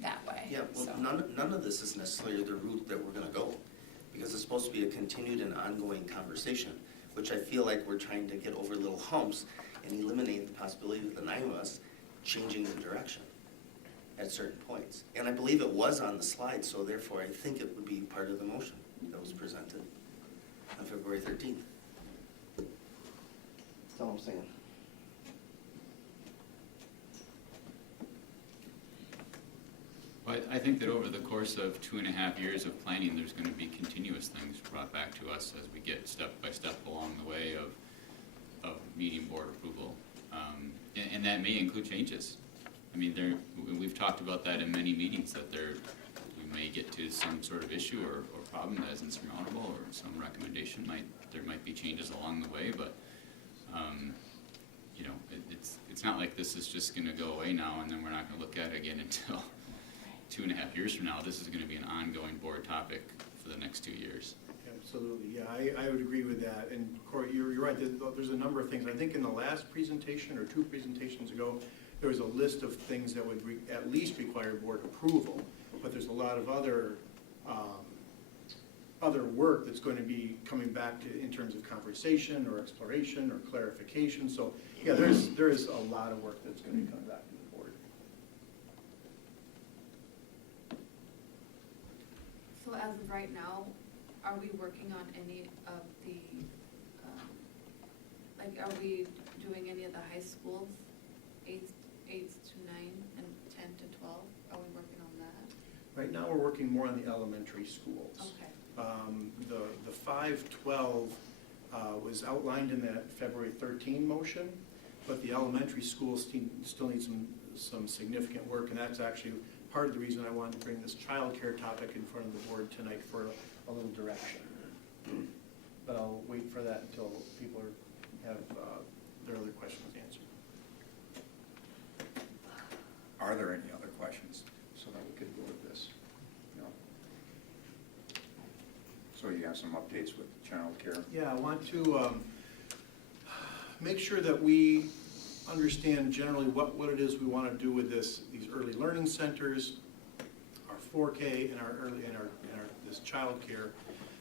that way. Yeah, well, So. none of this is necessarily the route that we're gonna go, because it's supposed to be a continued and ongoing conversation, which I feel like we're trying to get over little humps and eliminate the possibility of the 9 of us changing the direction at certain points. And I believe it was on the slide, so therefore I think it would be part of the motion that was presented on February 13th. That's all I'm saying. Well, I think that over the course of 2.5 years of planning, there's going to be continuous things brought back to us as we get step by step along the way of meeting board approval. And that may include changes. I mean, we've talked about that in many meetings, that we may get to some sort of issue or problem that is insurmountable, or some recommendation there might be changes along the way, but, you know, it's not like this is just gonna go away now and then we're not gonna look at it again until 2.5 years from now. This is gonna be an ongoing board topic for the next 2 years. Absolutely, yeah, I would agree with that. And Corey, you're right, there's a number of things. I think in the last presentation, or 2 presentations ago, there was a list of things that would at least require board approval, but there's a lot of other work that's going to be coming back in terms of conversation or exploration or clarification. So, yeah, there is a lot of work that's going to be coming back to the board. So as of right now, are we working on any of the, like, are we doing any of the high schools, 8 to 9 and 10 to 12? Are we working on that? Right now, we're working more on the elementary schools. Okay. The 512 was outlined in that February 13 motion, but the elementary schools still need some significant work, and that's actually part of the reason I wanted to bring this childcare topic in front of the board tonight for a little direction. But I'll wait for that until people have their other questions answered. Are there any other questions so that we could go with this? No. So you have some updates with childcare? Yeah, I want to make sure that we understand generally what it is we want to do with these early learning centers, our 4K, and our this childcare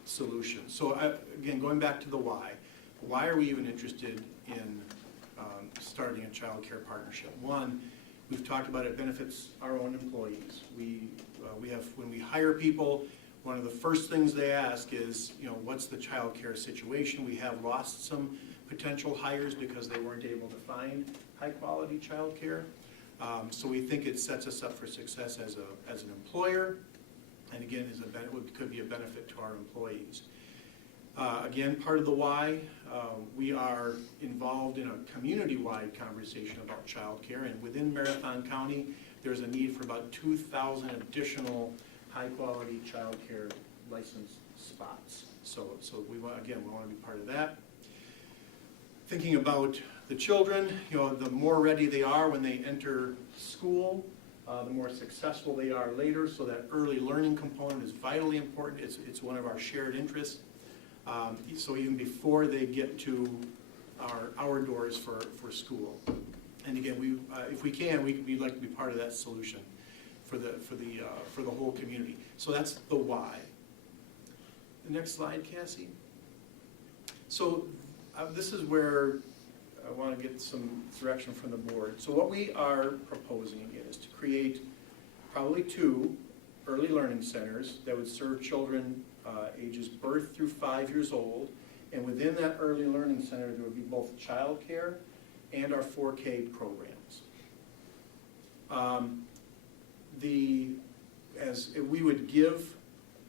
solution. So again, going back to the why. Why are we even interested in starting a childcare partnership? One, we've talked about it benefits our own employees. We have, when we hire people, one of the first things they ask is, you know, what's the childcare situation? We have lost some potential hires because they weren't able to find high-quality childcare. So we think it sets us up for success as an employer, and again, could be a benefit to our employees. Again, part of the why, we are involved in a community-wide conversation about childcare, and within Marathon County, there's a need for about 2,000 additional high-quality childcare licensed spots. So we want to be part of that. Thinking about the children, you know, the more ready they are when they enter school, the more successful they are later. So that early learning component is vitally important. It's one of our shared interests. So even before they get to our doors for school. And again, if we can, we'd like to be part of that solution for the whole community. So that's the why. The next slide, Cassie. So this is where I want to get some direction from the board. So what we are proposing is to create probably 2 early learning centers that would serve children ages birth through 5 years old. And within that early learning center, there would be both childcare and our 4K programs. As we would give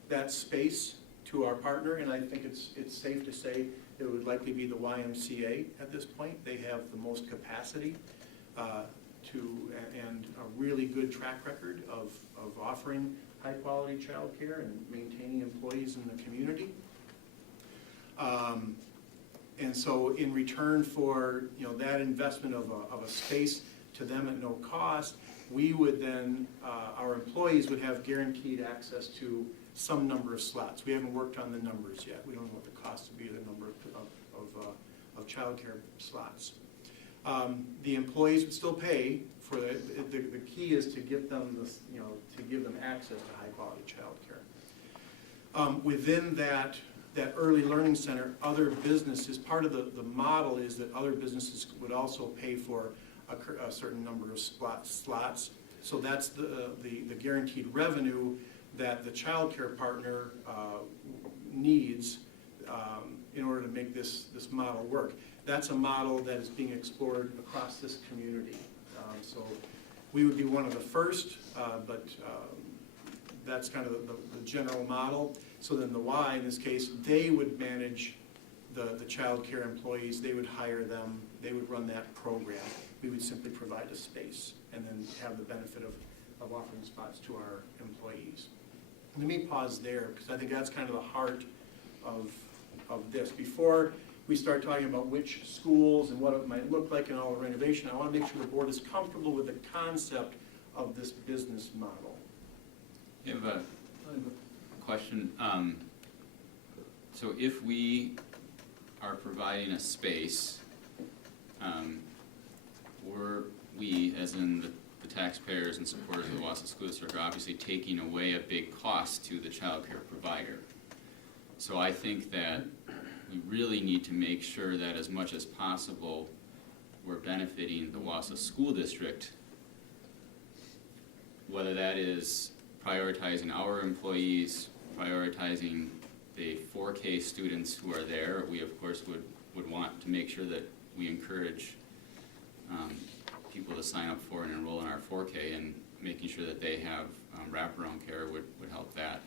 that space to our partner, and I think it's safe to say it would likely be the YMCA at this point. They have the most capacity and a really good track record of offering high-quality childcare and maintaining employees in the community. And so in return for, you know, that investment of a space to them at no cost, we would then, our employees would have guaranteed access to some number of slots. We haven't worked on the numbers yet. We don't know what the cost would be, the number of childcare slots. The employees would still pay for the key is to get them to give them access to high quality childcare. Within that early learning center, other businesses, part of the model is that other businesses would also pay for a certain number of slots. So that's the guaranteed revenue that the child care partner needs in order to make this model work. That's a model that is being explored across this community. So we would be one of the first, but that's kind of the general model. So then the Y, in this case, they would manage the child care employees, they would hire them, they would run that program. We would simply provide a space and then have the benefit of offering spots to our employees. Let me pause there, because I think that's kind of the heart of this. Before we start talking about which schools and what it might look like and all the renovation, I want to make sure the board is comfortable with the concept of this business model. I have a question. So if we are providing a space, we, as in the taxpayers and supporters of the Wausau School District, are obviously taking away a big cost to the child care provider. So I think that we really need to make sure that as much as possible, we're benefiting the Wausau School District, whether that is prioritizing our employees, prioritizing the 4K students who are there. We, of course, would want to make sure that we encourage people to sign up for and enroll in our 4K, and making sure that they have wraparound care would help that.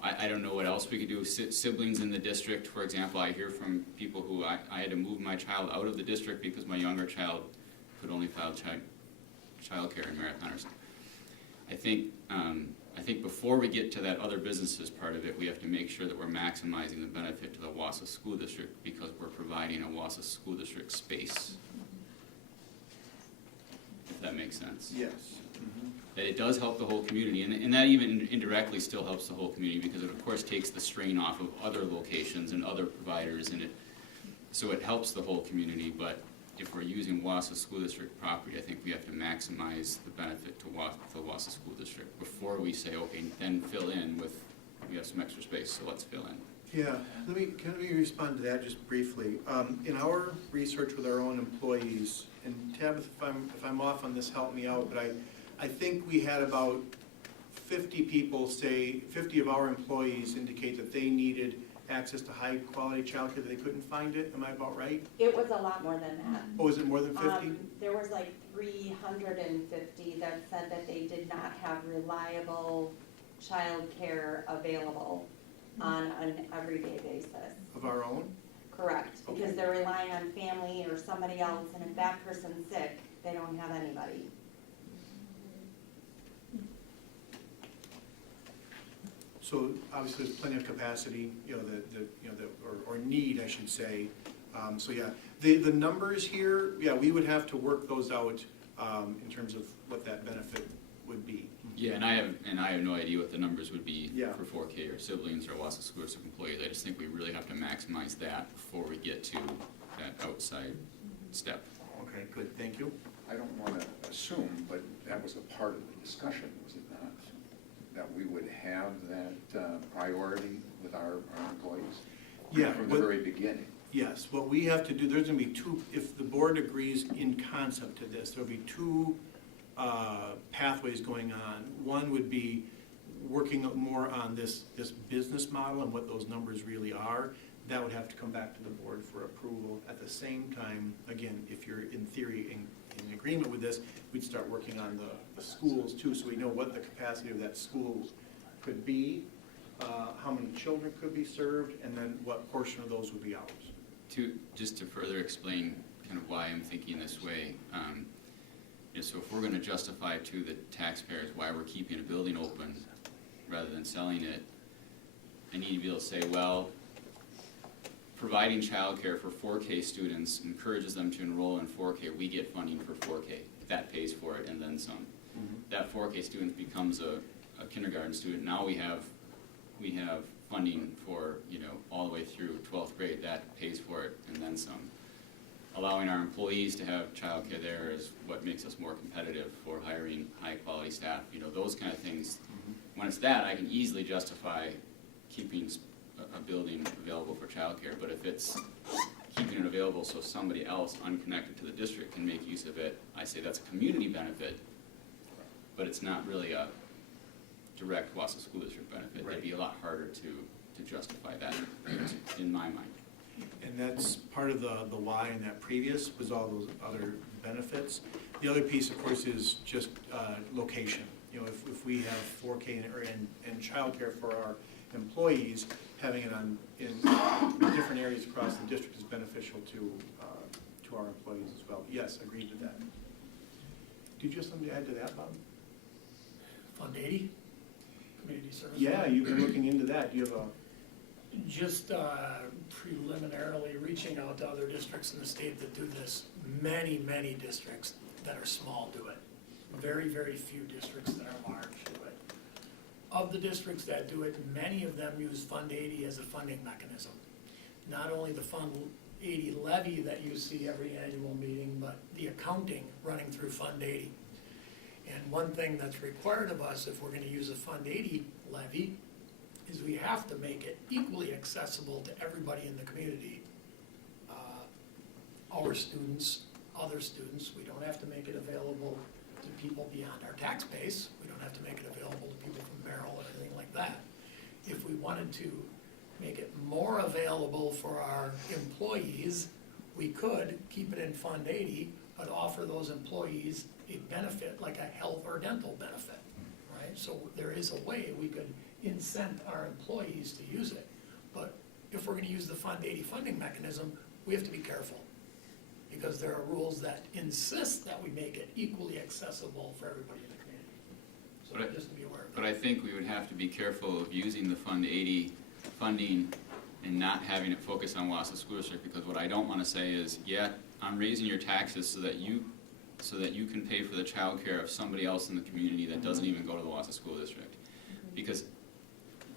I don't know what else we could do. Siblings in the district, for example, I hear from people who I had to move my child out of the district because my younger child could only file child care in Marathon or something. I think before we get to that other businesses part of it, we have to make sure that we're maximizing the benefit to the Wausau School District, because we're providing a Wausau School District space. If that makes sense. Yes. That it does help the whole community, and that even indirectly still helps the whole community, because it of course takes the strain off of other locations and other providers, and so it helps the whole community. But if we're using Wausau School District property, I think we have to maximize the benefit to the Wausau School District before we say, okay, then fill in with, we have some extra space, so let's fill in. Yeah, can we respond to that just briefly? In our research with our own employees, and Tabitha, if I'm off on this, help me out, but I think we had about 50 people say, 50 of our employees indicate that they needed access to high-quality childcare, that they couldn't find it. Am I about right? It was a lot more than that. Oh, is it more than 50? There was like 350 that said that they did not have reliable childcare available on an everyday basis. Of our own? Correct, because they're relying on family or somebody else, and if that person's sick, they don't have anybody. So obviously there's plenty of capacity, or need, I should say. So yeah, the numbers here, yeah, we would have to work those out in terms of what that benefit would be. Yeah, and I have no idea what the numbers would be Yeah. for 4K or siblings or Wausau School District employees. I just think we really have to maximize that before we get to that outside step. Okay, good, thank you. I don't want to assume, but that was a part of the discussion, was it not? That we would have that priority with our employees? Yeah. From the very beginning. Yes, what we have to do, there's going to be two, if the board agrees in concept to this, there'll be two pathways going on. One would be working more on this business model and what those numbers really are. That would have to come back to the board for approval. At the same time, again, if you're in theory in agreement with this, we'd start working on the schools too, so we know what the capacity of that school could be, how many children could be served, and then what portion of those would be ours. Just to further explain kind of why I'm thinking this way, so if we're going to justify to the taxpayers why we're keeping a building open rather than selling it, I need to be able to say, well, providing childcare for 4K students encourages them to enroll in 4K. We get funding for 4K. That pays for it and then some. Mm-hmm. That 4K student becomes a kindergarten student. Now we have funding for all the way through 12th grade. That pays for it and then some. Allowing our employees to have childcare there is what makes us more competitive for hiring high-quality staff. Those kind of things. Mm-hmm. When it's that, I can easily justify keeping a building available for childcare. But if it's keeping it available so somebody else unconnected to the district can make use of it, I say that's a community benefit, but it's not really a direct Wausau School District benefit. Right. It'd be a lot harder to justify that in my mind. And that's part of the why in that previous was all those other benefits. The other piece, of course, is just location. If we have 4K and childcare for our employees, having it in different areas across the district is beneficial to our employees as well. Yes, agreed to that. Did you have something to add to that, Bob? Fund 80? community service. Yeah, you've been looking into that. You have a, Just preliminarily reaching out to other districts in the state that do this. Many districts that are small do it. Very, very few districts that are large do it. Of the districts that do it, many of them use Fund 80 as a funding mechanism. Not only the Fund 80 levy that you see every annual meeting, but the accounting running through Fund 80. And one thing that's required of us if we're gonna use a Fund 80 levy is we have to make it equally accessible to everybody in the community. Our students, other students, we don't have to make it available to people beyond our tax base. We don't have to make it available to people from Merrill or anything like that. If we wanted to make it more available for our employees, we could keep it in Fund 80, but offer those employees a benefit like a health or dental benefit, right? So there is a way we could incent our employees to use it. But if we're gonna use the Fund 80 funding mechanism, we have to be careful, because there are rules that insist that we make it equally accessible for everybody in the community. So But just to be aware of that. But I think we would have to be careful of using the Fund 80 funding and not having it focus on Wausau School District, because what I don't want to say is, yeah, I'm raising your taxes so that you can pay for the childcare of somebody else in the community that doesn't even go to the Wausau School District. Because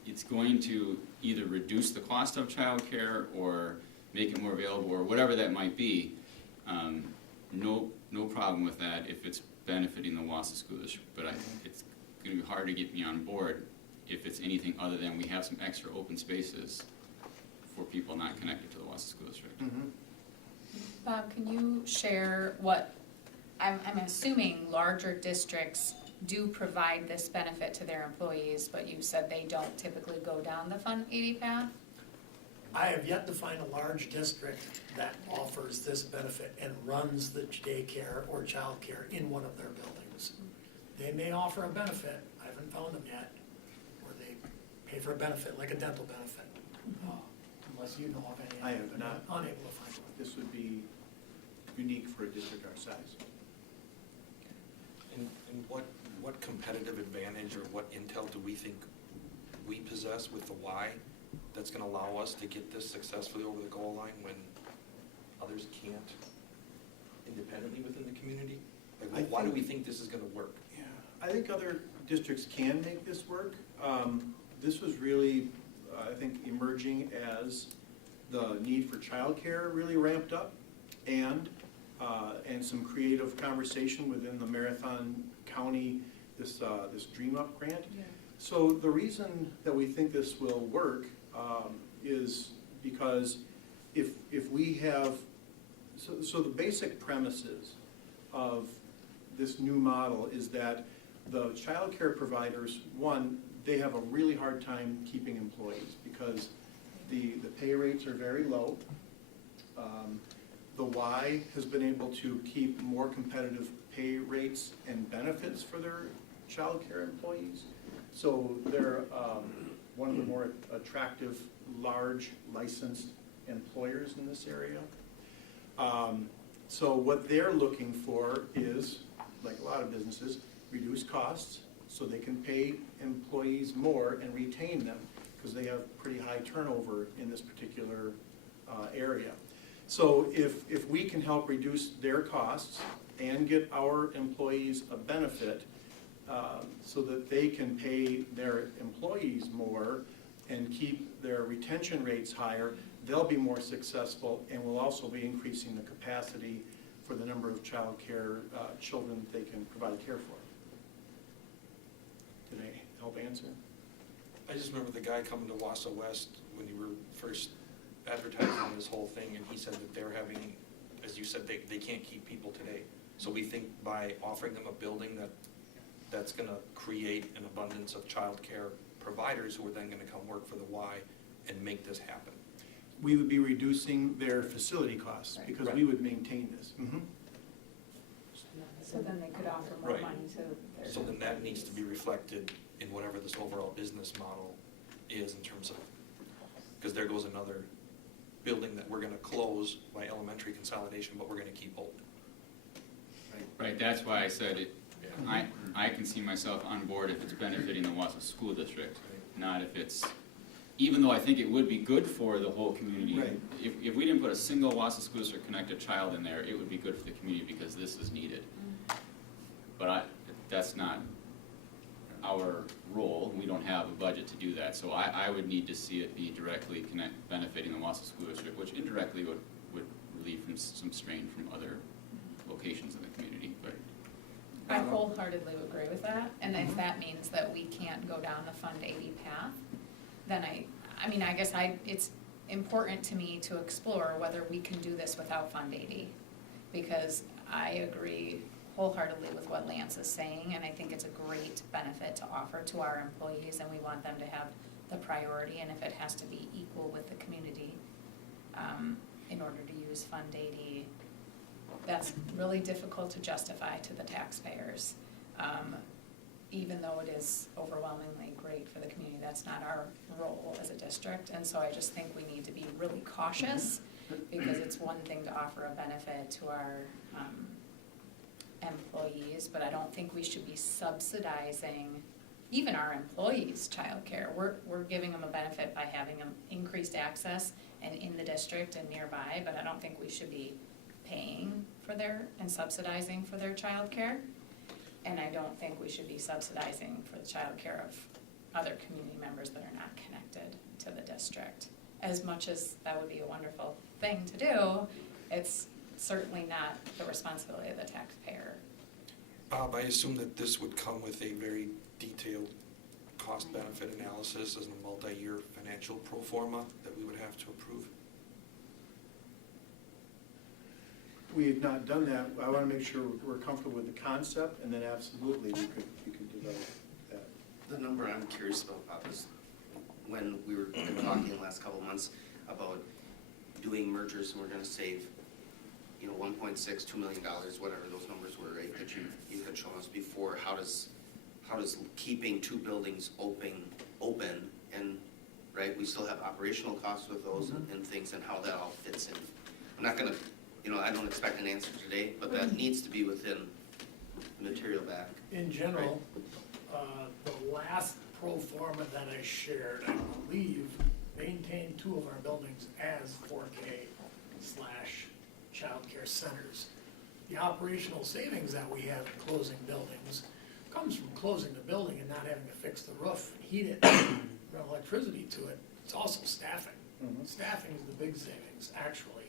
it's going to either reduce the cost of childcare or make it more available or whatever that might be. No problem with that if it's benefiting the Wausau School District, but it's going to be hard to get me on board if it's anything other than we have some extra open spaces for people not connected to the Wausau School District. Bob, can you share what, I'm assuming larger districts do provide this benefit to their employees, but you said they don't typically go down the Fund 80 path? I have yet to find a large district that offers this benefit and runs the daycare or childcare in one of their buildings. They may offer a benefit, I haven't found them yet, where they pay for a benefit, like a dental benefit. Unless you know of any. I have not. Unable to find one. this would be unique for a district our size. And what competitive advantage or what intel do we think we possess with the why that's gonna allow us to get this successfully over the goal line when others can't independently within the community? Like, why do we think this is gonna work? Yeah, I think other districts can make this work. This was really, I think, emerging as the need for childcare really ramped up, and some creative conversation within the Marathon County, this Dream Up grant. Yeah. So the reason that we think this will work is because if we have, so the basic premises of this new model is that the child care providers, one, they have a really hard time keeping employees because the pay rates are very low. The Y has been able to keep more competitive pay rates and benefits for their child care employees. So they're one of the more attractive, large licensed employers in this area. So what they're looking for is, like a lot of businesses, reduce costs so they can pay employees more and retain them because they have pretty high turnover in this particular area. So if we can help reduce their costs and get our employees a benefit so that they can pay their employees more and keep their retention rates higher, they'll be more successful, and we'll also be increasing the capacity for the number of child care children that they can provide care for. Did I help answer? I just remember the guy coming to Wausau West when you were first advertising this whole thing, and he said that they're having, as you said, they can't keep people today. So we think by offering them a building that's gonna create an abundance of child care providers who are then gonna come work for the Y and make this happen. We would be reducing their facility costs because we would maintain this. So then they could offer more Right. money to their. So then that needs to be reflected in whatever this overall business model is in terms of, because there goes another building that we're gonna close by elementary consolidation, but we're gonna keep open. Right, that's why I said it, I can see myself on board if it's benefiting the Wausau School District, not if it's, even though I think it would be good for the whole community. Right. If we didn't put a single Wausau School District connected child in there, it would be good for the community because this is needed. But that's not our role. We don't have a budget to do that. So I would need to see it be directly benefiting the Wausau School District, which indirectly would relieve from some strain from other locations in the community. But I wholeheartedly agree with that, and if that means that we can't go down the Fund 80 path, then I guess it's important to me to explore whether we can do this without Fund 80, because I agree wholeheartedly with what Lance is saying, and I think it's a great benefit to offer to our employees, and we want them to have the priority, and if it has to be equal with the community, in order to use Fund 80, that's really difficult to justify to the taxpayers. Even though it is overwhelmingly great for the community, that's not our role as a district, and so I just think we need to be really cautious, because it's one thing to offer a benefit to our employees, but I don't think we should be subsidizing even our employees' childcare. We're giving them a benefit by having them increased access and in the district and nearby, but I don't think we should be paying for and subsidizing for their childcare. And I don't think we should be subsidizing for the childcare of other community members that are not connected to the district. As much as that would be a wonderful thing to do, it's certainly not the responsibility of the taxpayer. Bob, I assume that this would come with a very detailed cost-benefit analysis as a multi-year financial pro forma that we would have to approve. We have not done that. I want to make sure we're comfortable with the concept, and then absolutely we could develop that. The number I'm curious about, Bob, is when we were talking the last couple of months about doing mergers, and we're gonna save, $1.6, $2 million, whatever those numbers were, right, that you had shown us before. How does keeping two buildings open and, right, we still have operational costs with those and things, and how that all fits in. I'm not gonna, I don't expect an answer today, but that needs to be within the material back. In general, the last pro forma that I shared, I believe, maintained two of our buildings as 4K / childcare centers. The operational savings that we have in closing buildings comes from closing the building and not having to fix the roof and heat it, run electricity to it. It's also staffing. Staffing is the big savings, actually,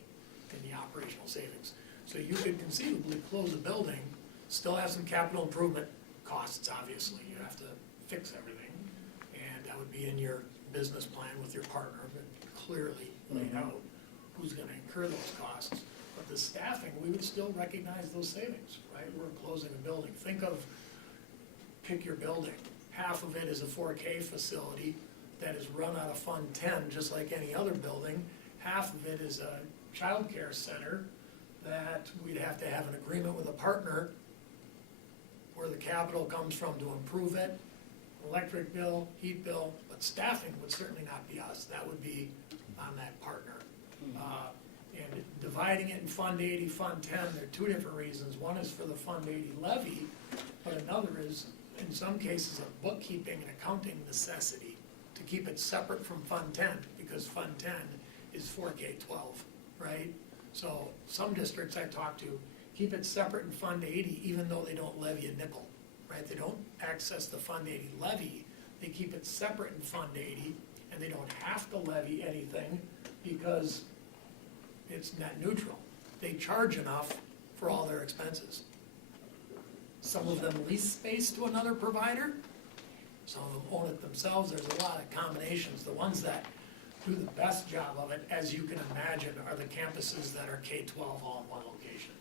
in the operational savings. So you could conceivably close a building, still have some capital improvement costs, obviously. You have to fix everything, and that would be in your business plan with your partner, but clearly laid out who's gonna incur those costs. But the staffing, we would still recognize those savings, right? We're closing a building. Pick your building. Half of it is a 4K facility that is run out of Fund 10, just like any other building. Half of it is a childcare center that we'd have to have an agreement with a partner where the capital comes from to improve it, electric bill, heat bill, but staffing would certainly not be us. That would be on that partner. And dividing it in Fund 80, Fund 10, there are two different reasons. One is for the Fund 80 levy, but another is, in some cases, a bookkeeping and accounting necessity to keep it separate from Fund 10, because Fund 10 is 4K-12, right? So some districts I talk to keep it separate in Fund 80, even though they don't levy a nickel, right? They don't access the Fund 80 levy. They keep it separate in Fund 80, and they don't have to levy anything because it's net neutral. They charge enough for all their expenses. Some of them lease space to another provider. Some of them own it themselves. There's a lot of combinations. The ones that do the best job of it, as you can imagine, are the campuses that are K-12 all in one location.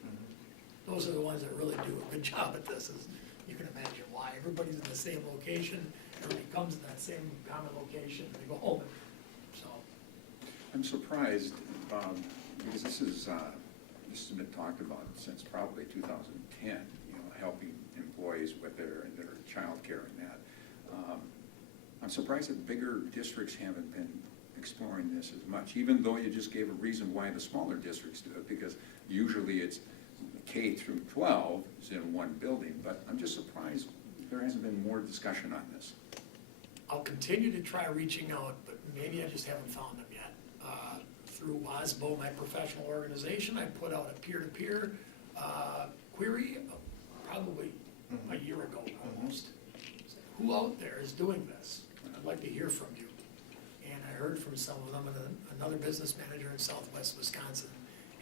Those are the ones that really do a good job at this, as you can imagine why. Everybody's in the same location, everybody comes to that same common location, and they go home. So, I'm surprised, because this has been talked about since probably 2010, helping employees with their childcare and that. I'm surprised that bigger districts haven't been exploring this as much, even though you just gave a reason why the smaller districts do it, because usually it's K through 12 is in one building, but I'm just surprised there hasn't been more discussion on this? I'll continue to try reaching out, but maybe I just haven't found them yet. Through Wausau, my professional organization, I put out a peer-to-peer query probably a year ago almost. Who out there is doing this? I'd like to hear from you. And I heard from some of them, and another business manager in southwest Wisconsin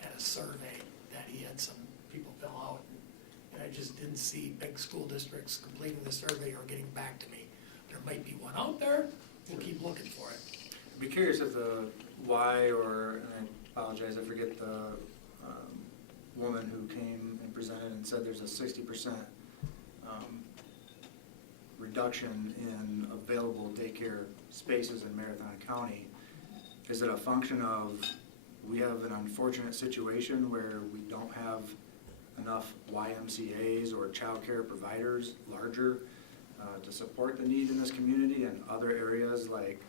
had a survey that he had some people fill out. And I just didn't see big school districts completing the survey or getting back to me. There might be one out there, we'll keep looking for it. I'd be curious if the why, or, and I apologize, I forget the woman who came and presented and said there's a 60% reduction in available daycare spaces in Marathon County. Is it a function of we have an unfortunate situation where we don't have enough YMCAs or childcare providers larger to support the need in this community, and other areas like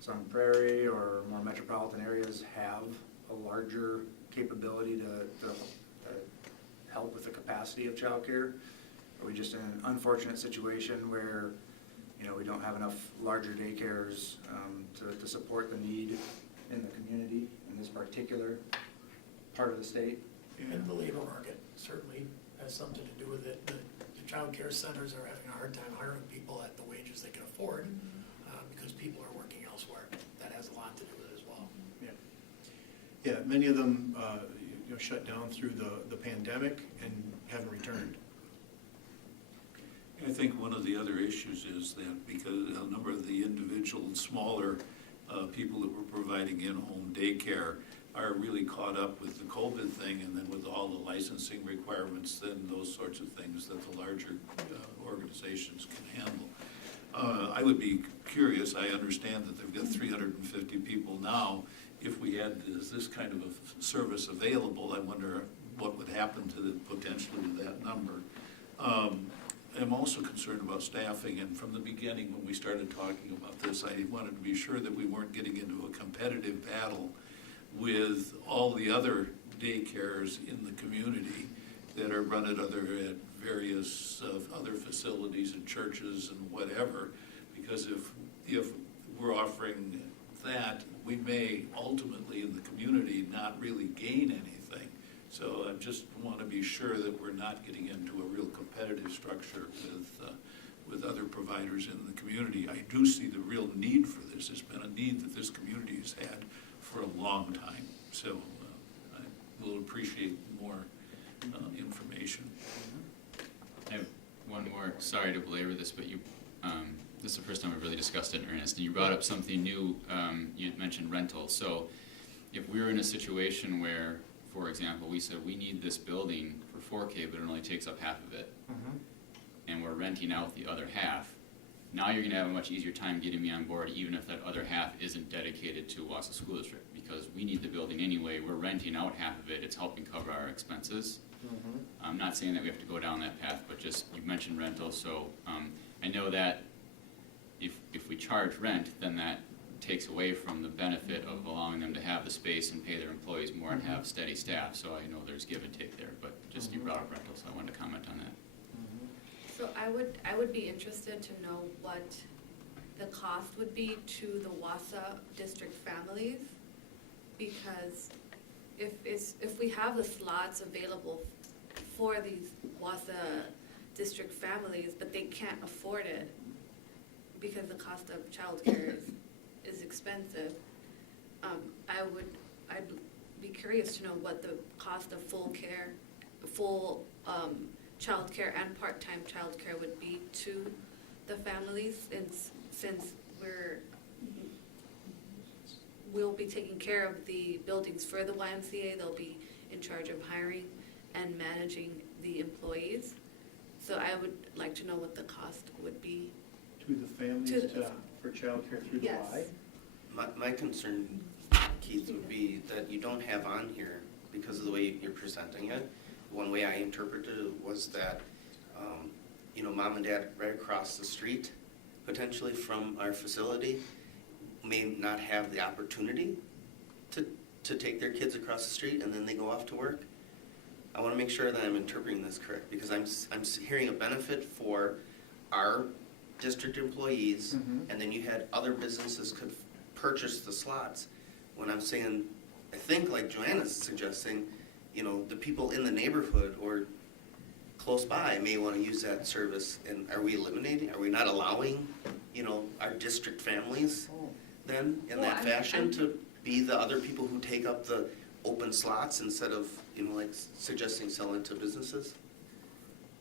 Sun Prairie or more metropolitan areas have a larger capability to help with the capacity of childcare? Are we just in an unfortunate situation where, you know, we don't have enough larger daycares to support the need in the community in this particular part of the state? And the labor market certainly has something to do with it. The child care centers are having a hard time hiring people at the wages they can afford because people are working elsewhere. That has a lot to do with it as well. Yeah, many of them shut down through the pandemic and haven't returned. I think one of the other issues is that because a number of the individual and smaller people that were providing in-home daycare are really caught up with the COVID thing, and then with all the licensing requirements, then those sorts of things that the larger organizations can handle. I would be curious, I understand that they've got 350 people now. If we had this kind of a service available, I wonder what would happen to potentially to that number. I'm also concerned about staffing, and from the beginning when we started talking about this, I wanted to be sure that we weren't getting into a competitive battle with all the other daycares in the community that are run at various other facilities and churches and whatever, because if we're offering that, we may ultimately in the community not really gain anything. So I just want to be sure that we're not getting into a real competitive structure with other providers in the community. I do see the real need for this. It's been a need that this community has had for a long time. So I will appreciate more information. I have one more, sorry to belabor this, but this is the first time we've really discussed it in earnest, and you brought up something new. You mentioned rentals. So if we were in a situation where, for example, we said we need this building for 4K, but it only takes up half of it, and we're renting out the other half, now you're going to have a much easier time getting me on board, even if that other half isn't dedicated to Wausau School District, because we need the building anyway. We're renting out half of it. It's helping cover our expenses. I'm not saying that we have to go down that path, but just, you mentioned rental, so I know that if we charge rent, then that takes away from the benefit of allowing them to have the space and pay their employees more and have steady staff. So I know there's give and take there, but just you brought up rental, so I wanted to comment on that. So I would be interested to know what the cost would be to the Wausau district families, because if we have the slots available for these Wausau district families, but they can't afford it because the cost of childcare is expensive, I'd be curious to know what the cost of full childcare and part-time childcare would be to the families, since we'll be taking care of the buildings for the YMCA. They'll be in charge of hiring and managing the employees. So I would like to know what the cost would be. To the families for childcare through the Yes. Y? My concern, Keith, would be that you don't have on here, because of the way you're presenting it, one way I interpreted it was that, mom and dad right across the street, potentially from our facility, may not have the opportunity to take their kids across the street and then they go off to work. I want to make sure that I'm interpreting this correct, because I'm hearing a benefit for our district employees, Mhm. and then you had other businesses could purchase the slots. When I'm saying, I think like Joanna's suggesting, you know, the people in the neighborhood or close by may want to use that service, and are we not allowing, you know, our district families then in Well, that fashion to be the other people who take up the open slots instead of, you know, like suggesting selling to businesses?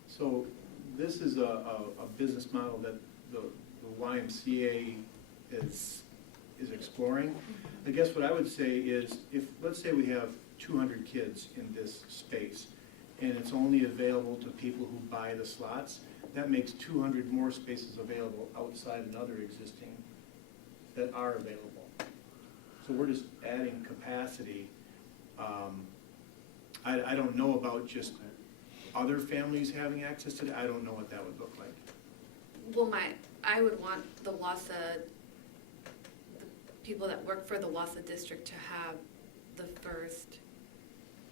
So this is a business model that the YMCA is exploring. I guess what I would say is, if, let's say we have 200 kids in this space, and it's only available to people who buy the slots, that makes 200 more spaces available outside another existing that are available. So we're just adding capacity. I don't know about just other families having access to it. I don't know what that would look like. Well, I would want the people that work for the Wausau district to have the first,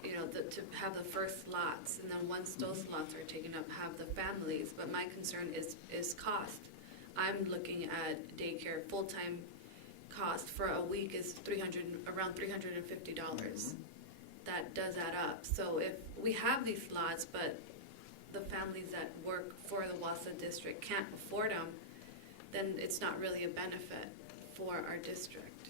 you know, to have the first slots, and then once those slots are taken up, have the families. But my concern is cost. I'm looking at daycare, full-time cost for a week is around $350. That does add up. So if we have these slots, but the families that work for the Wausau district can't afford them, then it's not really a benefit for our district.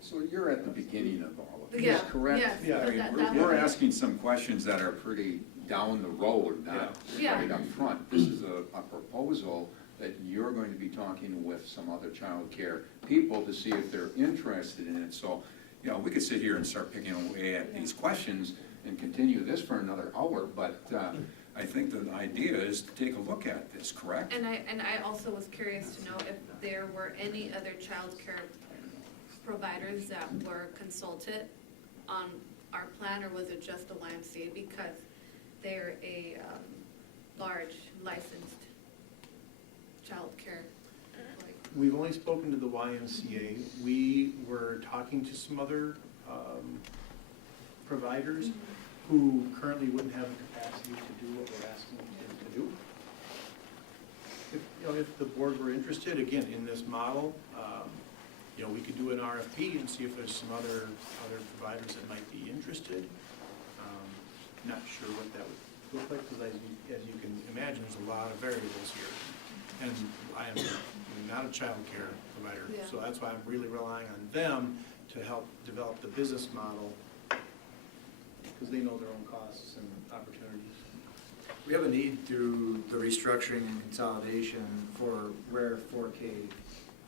So you're at the beginning of all of this, Yeah, correct? yes, Yeah, so I mean, that we're would- asking some questions that are pretty down the road, not Yeah. right up front. This is a proposal that you're going to be talking with some other child care people to see if they're interested in it. So, you know, we could sit here and start picking away at these questions and continue this for another hour, but I think the idea is to take a look at this, correct? And I also was curious to know if there were any other child care providers that were consulted on our plan, or was it just the YMCA, because they're a large licensed child care employee. We've only spoken to the YMCA. We were talking to some other providers who currently wouldn't have the capacity to do what we're asking them to do. If, you know, if the board were interested, again, in this model, you know, we could do an RFP and see if there's some other providers that might be interested. Not sure what that would look like, because as you can imagine, there's a lot of variables here. And I am not a child care provider, Yeah. so that's why I'm really relying on them to help develop the business model, because they know their own costs and opportunities. We have a need through the restructuring and consolidation for where 4K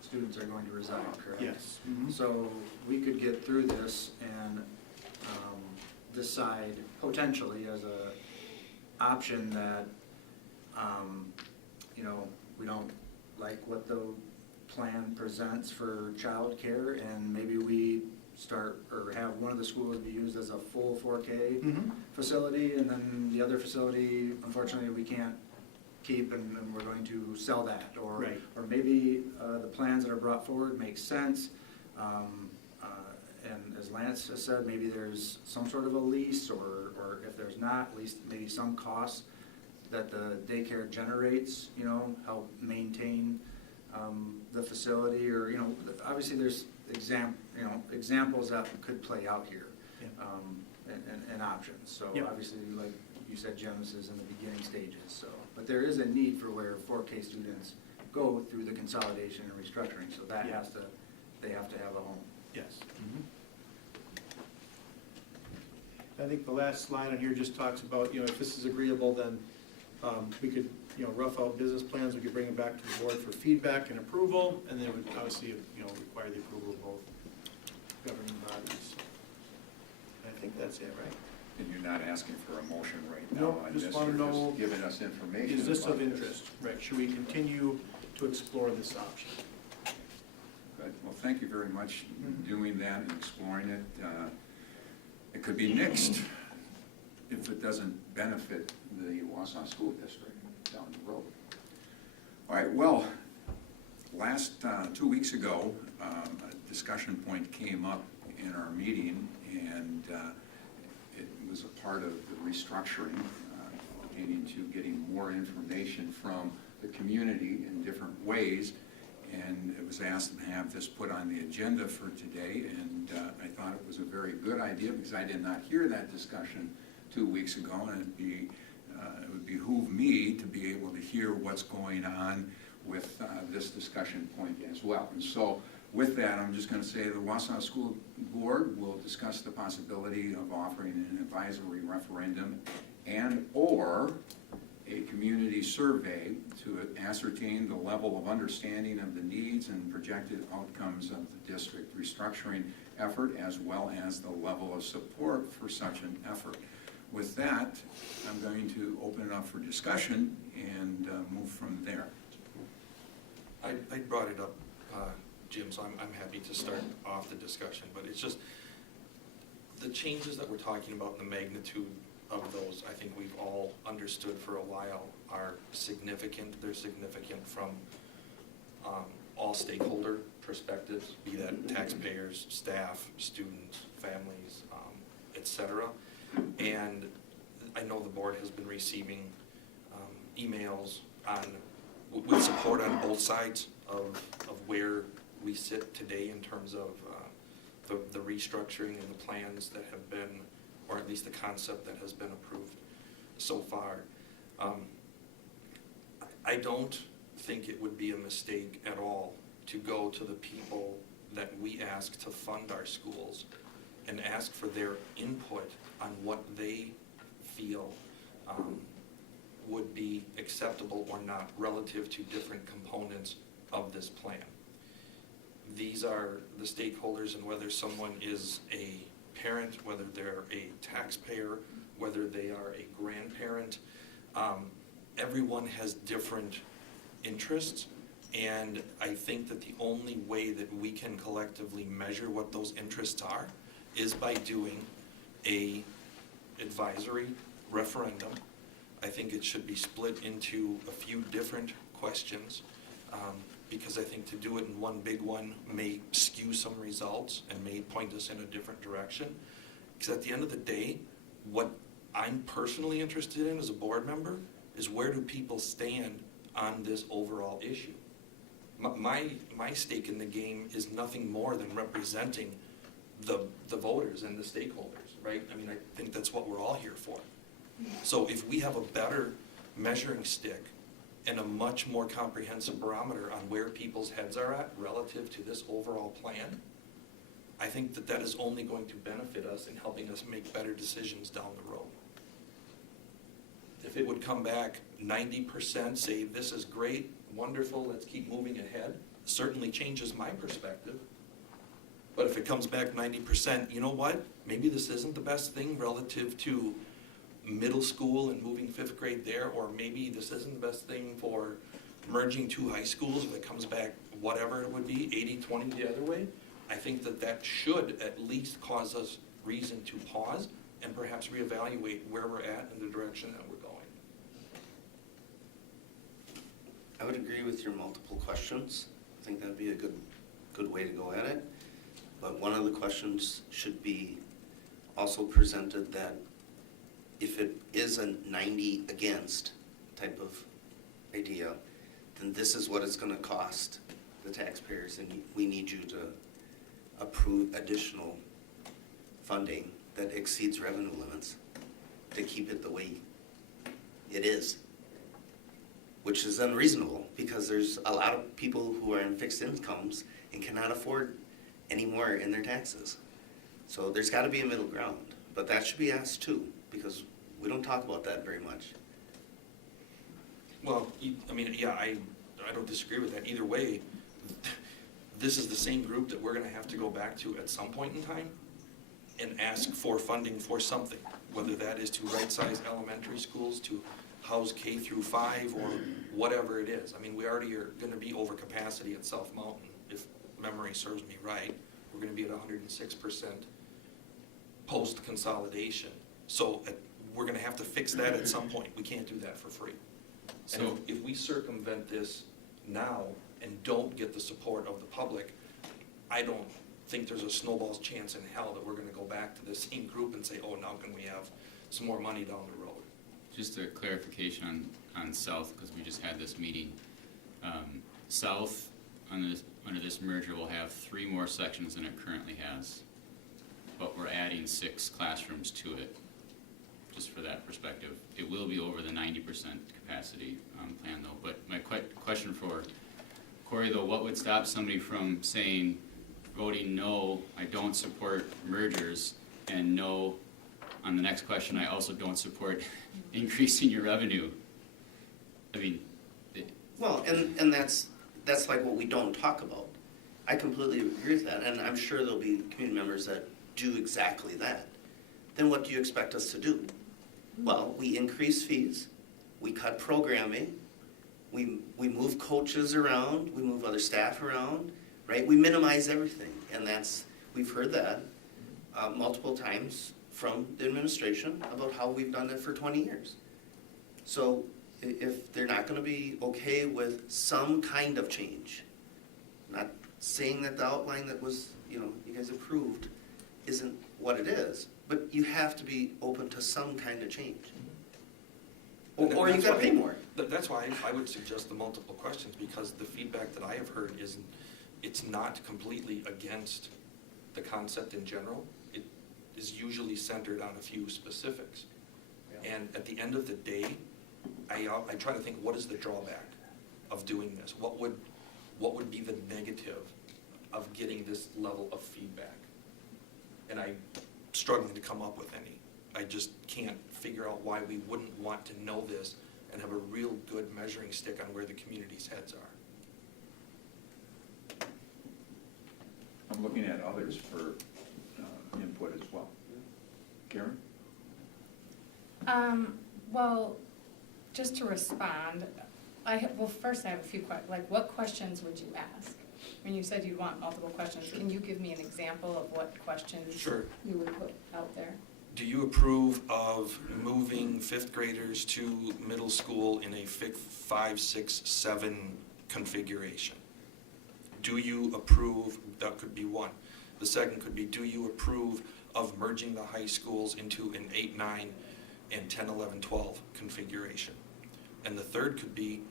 students are going to reside, correct? Yes. So we could get through this and decide potentially as a option that, you know, we don't like what the plan presents for childcare, and maybe we start, or have one of the schools be used as a full 4K facility, and then the other facility, unfortunately, we can't keep, and we're going to sell that. Or, Right. or maybe the plans that are brought forward make sense. And as Lance has said, maybe there's some sort of a lease, or if there's not, at least maybe some costs that the daycare generates, you know, help maintain the facility, or, you know, obviously there's examples that could play out here, and options. So Yeah. obviously, like you said, Gems is in the beginning stages, so, but there is a need for where 4K students go through the consolidation and restructuring, so that Yeah. they have to have a home. Yes. I think the last slide on here just talks about, you know, if this is agreeable, then we could, you know, rough out business plans, we could bring them back to the board for feedback and approval, and then it would obviously, you know, require the approval of both governing bodies. I think that's it, right? And you're not asking for a motion right now No, on just this, wanna you're know, just giving us information Is this of about interest? Right, should we continue to explore this option? Good. Well, thank you very much for doing that and exploring it. It could be nixed if it doesn't benefit the Wausau School District down the road. All right, well, last 2 weeks ago, a discussion point came up in our meeting, and it was a part of the restructuring. pertaining to getting more information from the community in different ways. And it was asked to have this put on the agenda for today, and I thought it was a very good idea because I did not hear that discussion 2 weeks ago, and it would behoove me to be able to hear what's going on with this discussion point as well. And so with that, I'm just going to say the Wausau School Board will discuss the possibility of offering an advisory referendum and/or a community survey to ascertain the level of understanding of the needs and projected outcomes of the district restructuring effort, as well as the level of support for such an effort. With that, I'm going to open it up for discussion and move from there. I brought it up, Jim, so I'm happy to start off the discussion, but it's just, the changes that we're talking about, the magnitude of those, I think we've all understood for a while, are significant. They're significant from all stakeholder perspectives, be that taxpayers, staff, students, families, etc. And I know the board has been receiving emails with support on both sides of where we sit today in terms of the restructuring and the plans that have been, or at least the concept that has been approved so far. I don't think it would be a mistake at all to go to the people that we ask to fund our schools and ask for their input on what they feel would be acceptable or not relative to different components of this plan. These are the stakeholders, and whether someone is a parent, whether they're a taxpayer, whether they are a grandparent, everyone has different interests, and I think that the only way that we can collectively measure what those interests are is by doing a advisory referendum. I think it should be split into a few different questions, because I think to do it in one big one may skew some results and may point us in a different direction. Because at the end of the day, what I'm personally interested in as a board member is where do people stand on this overall issue. My stake in the game is nothing more than representing the voters and the stakeholders, right? I mean, I think that's what we're all here for. So if we have a better measuring stick and a much more comprehensive barometer on where people's heads are at relative to this overall plan, I think that that is only going to benefit us in helping us make better decisions down the road. If it would come back 90%, say this is great, wonderful, let's keep moving ahead, certainly changes my perspective. But if it comes back 90%, you know what? Maybe this isn't the best thing relative to middle school and moving 5th grade there, or maybe this isn't the best thing for merging 2 high schools. If it comes back whatever it would be, 80-20 the other way, I think that that should at least cause us reason to pause and perhaps reevaluate where we're at and the direction that we're going. I would agree with your multiple questions. I think that'd be a good way to go at it. But one of the questions should be also presented that if it is a 90 against type of idea, then this is what it's going to cost the taxpayers, and we need you to approve additional funding that exceeds revenue limits to keep it the way it is, which is unreasonable because there's a lot of people who are in fixed incomes and cannot afford any more in their taxes. So there's got to be a middle ground, but that should be asked too, because we don't talk about that very much. Well, I mean, yeah, I don't disagree with that. Either way, this is the same group that we're going to have to go back to at some point in time and ask for funding for something, whether that is to right-size elementary schools, to house K through 5, or whatever it is. I mean, we already are going to be over capacity at South Mountain, if memory serves me right. We're going to be at 106% post-consolidation. So we're going to have to fix that at some point. We can't do that for free. So and if we circumvent this now and don't get the support of the public, I don't think there's a snowball's chance in hell that we're going to go back to the same group and say, oh, now can we have some more money down the road. just a clarification on South, because we just had this meeting. South, under this merger, will have 3 more sections than it currently has, but we're adding 6 classrooms to it, just for that perspective. It will be over the 90% capacity plan though, but my question for Corey though, what would stop somebody from saying, voting no, I don't support mergers, and no, on the next question, I also don't support increasing your revenue? I mean, Well, and that's like what we don't talk about. I completely agree with that, and I'm sure there'll be community members that do exactly that. Then what do you expect us to do? Well, we increase fees, we cut programming, we move coaches around, we move other staff around, right? We minimize everything, and we've heard that multiple times from the administration about how we've done it for 20 years. So if they're not gonna be okay with some kind of change, not saying that the outline that was, you guys approved isn't what it is, but you have to be open to some kind of change. Or you gotta pay more. That's why I would suggest the multiple questions, because the feedback that I have heard is, it's not completely against the concept in general. It is usually centered on a few specifics. And at the end of the day, I try to think, what is the drawback of doing this? What would be the negative of getting this level of feedback? And I'm struggling to come up with any. I just can't figure out why we wouldn't want to know this and have a real good measuring stick on where the community's heads are. I'm looking at others for input as well. Karen? Well, just to respond, first I have a few questions. Like, what questions would you ask? When you said you'd want multiple questions, can you give me an example of what questions Sure. you would put out there? Do you approve of moving 5th graders to middle school in a 5, 6, 7 configuration? Do you approve, that could be one. The second could be, do you approve of merging the high schools into an 8, 9, and 10, 11, 12 configuration? And the third could be,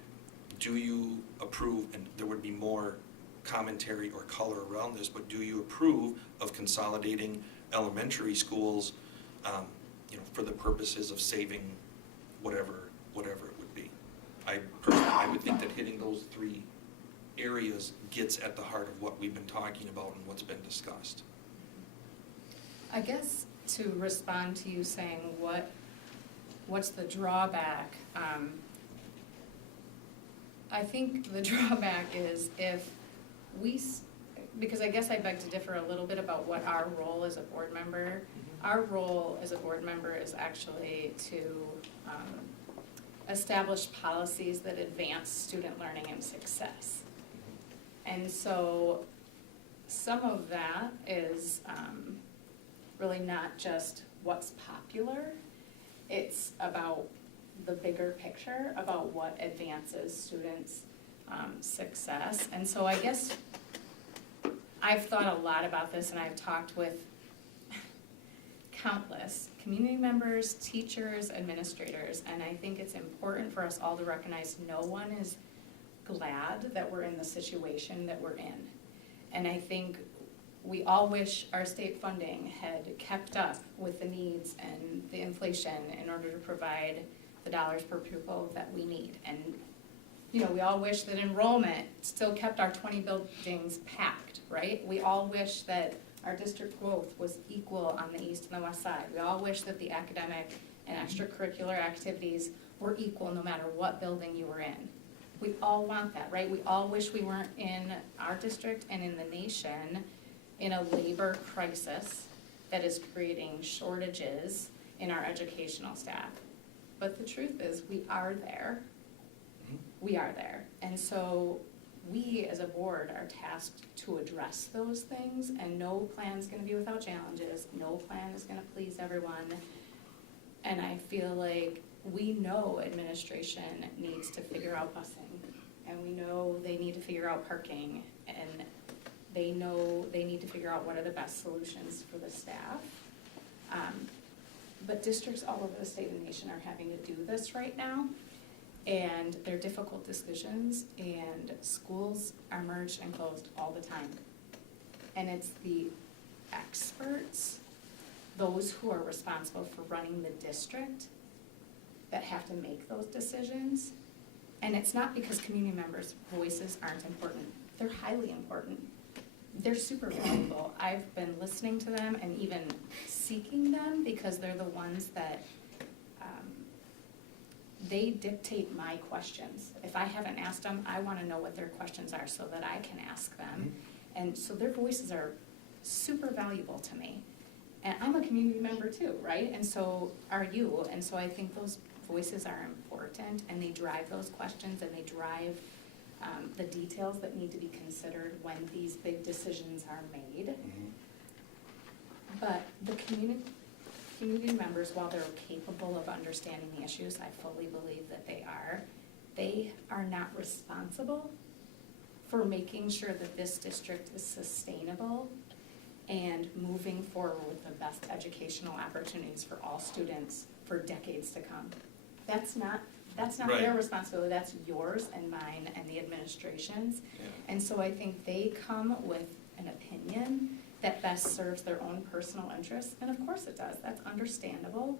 do you approve, and there would be more commentary or color around this, but do you approve of consolidating elementary schools for the purposes of saving whatever it would be? I would think that hitting those 3 areas gets at the heart of what we've been talking about and what's been discussed. I guess to respond to you saying what's the drawback, I think the drawback is if because I guess I beg to differ a little bit about what our role as a board member. Our role as a board member is actually to establish policies that advance student learning and success. And so some of that is really not just what's popular, it's about the bigger picture, about what advances students' success. And so I guess I've thought a lot about this, and I've talked with countless community members, teachers, administrators, and I think it's important for us all to recognize no one is glad that we're in the situation that we're in. And I think we all wish our state funding had kept up with the needs and the inflation in order to provide the dollars per pupil that we need. And we all wish that enrollment still kept our 20 buildings packed, right? We all wish that our district growth was equal on the east and the west side. We all wish that the academic and extracurricular activities were equal no matter what building you were in. We all want that, right? We all wish we weren't in our district and in the nation in a labor crisis that is creating shortages in our educational staff. But the truth is, we are there. We are there. And so we as a board are tasked to address those things, and no plan is going to be without challenges. No plan is going to please everyone. And I feel like we know administration needs to figure out busing, and we know they need to figure out parking, and they know they need to figure out what are the best solutions for the staff. but districts all over the state and nation are having to do this right now. And they're difficult decisions, and schools are merged and closed all the time. And it's the experts, those who are responsible for running the district, that have to make those decisions. And it's not because community members' voices aren't important. They're highly important. They're super valuable. I've been listening to them and even seeking them because they're the ones that they dictate my questions. If I haven't asked them, I want to know what their questions are so that I can ask them. And so their voices are super valuable to me. And I'm a community member too, right? And so are you. And so I think those voices are important, and they drive those questions, and they drive the details that need to be considered when these big decisions are made. But the community members, while they're capable of understanding the issues, I fully believe that they are not responsible for making sure that this district is sustainable and moving forward with the best educational opportunities for all students for decades to come. That's not Right. their responsibility, that's yours and mine and the administration's. Yeah. And so I think they come with an opinion that best serves their own personal interests, and of course it does, that's understandable.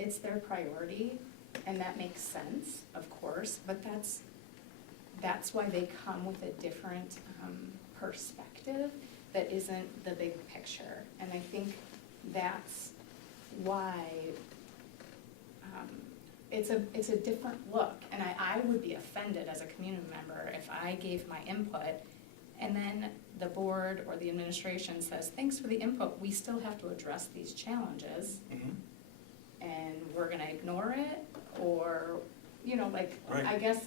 It's their priority, and that makes sense, of course, but that's why they come with a different perspective that isn't the big picture. And I think that's why it's a different look. And I would be offended as a community member if I gave my input and then the board or the administration says, thanks for the input, we still have to address these challenges, and we're gonna ignore it, or, like, Right. I guess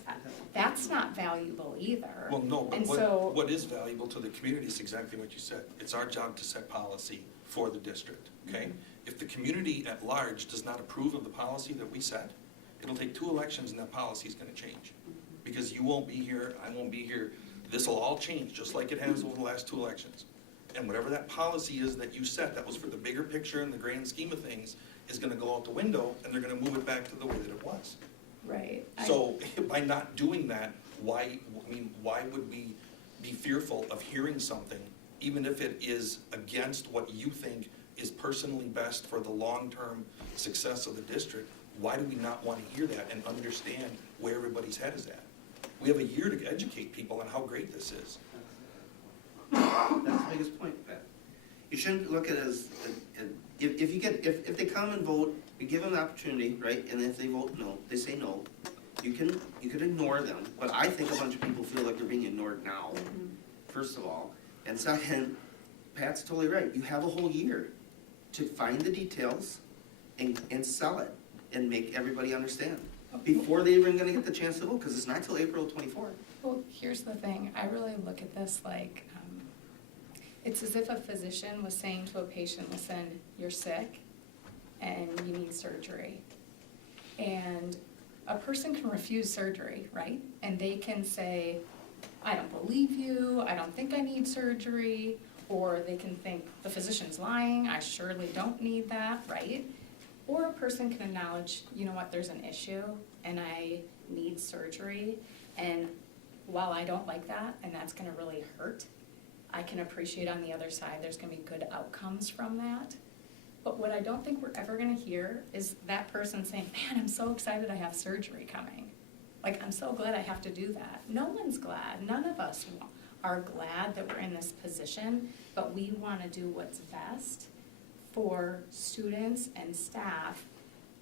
that's not valuable either. Well, no, but And so, what is valuable to the community is exactly what you said. It's our job to set policy for the district, okay? If the community at large does not approve of the policy that we set, it'll take 2 elections and that policy is gonna change. Because you won't be here, I won't be here, this'll all change, just like it has over the last 2 elections. And whatever that policy is that you set, that was for the bigger picture and the grand scheme of things, is gonna go out the window, and they're gonna move it back to the way that it was. right. So by not doing that, why would we be fearful of hearing something, even if it is against what you think is personally best for the long-term success of the district? Why do we not want to hear that and understand where everybody's head is at? We have a year to educate people on how great this is. That's the biggest point, Pat. You shouldn't look at it as, if they come and vote, we give them the opportunity, right? And if they vote no, they say no, you can ignore them. But I think a bunch of people feel like they're being ignored now, first of all. And second, Pat's totally right. You have a whole year to find the details and sell it and make everybody understand before they're even gonna get the chance to vote, because it's not till April 24th. Well, here's the thing, I really look at this like, it's as if a physician was saying to a patient, listen, you're sick and you need surgery. And a person can refuse surgery, right? And they can say, I don't believe you, I don't think I need surgery, or they can think the physician's lying, I surely don't need that, right? Or a person can acknowledge, you know what, there's an issue and I need surgery, and while I don't like that and that's gonna really hurt, I can appreciate on the other side there's gonna be good outcomes from that. But what I don't think we're ever gonna hear is that person saying, man, I'm so excited I have surgery coming. Like, I'm so glad I have to do that. No one's glad, none of us are glad that we're in this position, but we wanna do what's best for students and staff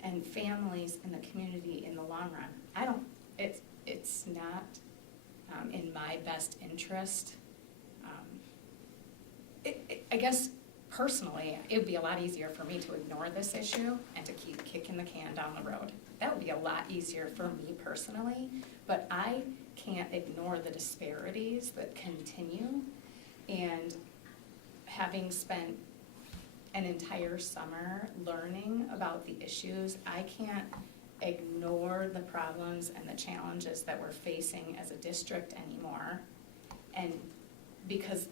and families in the community in the long run. It's not in my best interest. I guess personally, it would be a lot easier for me to ignore this issue and to keep kicking the can down the road. That would be a lot easier for me personally, but I can't ignore the disparities that continue. And having spent an entire summer learning about the issues, I can't ignore the problems and the challenges that we're facing as a district anymore. And because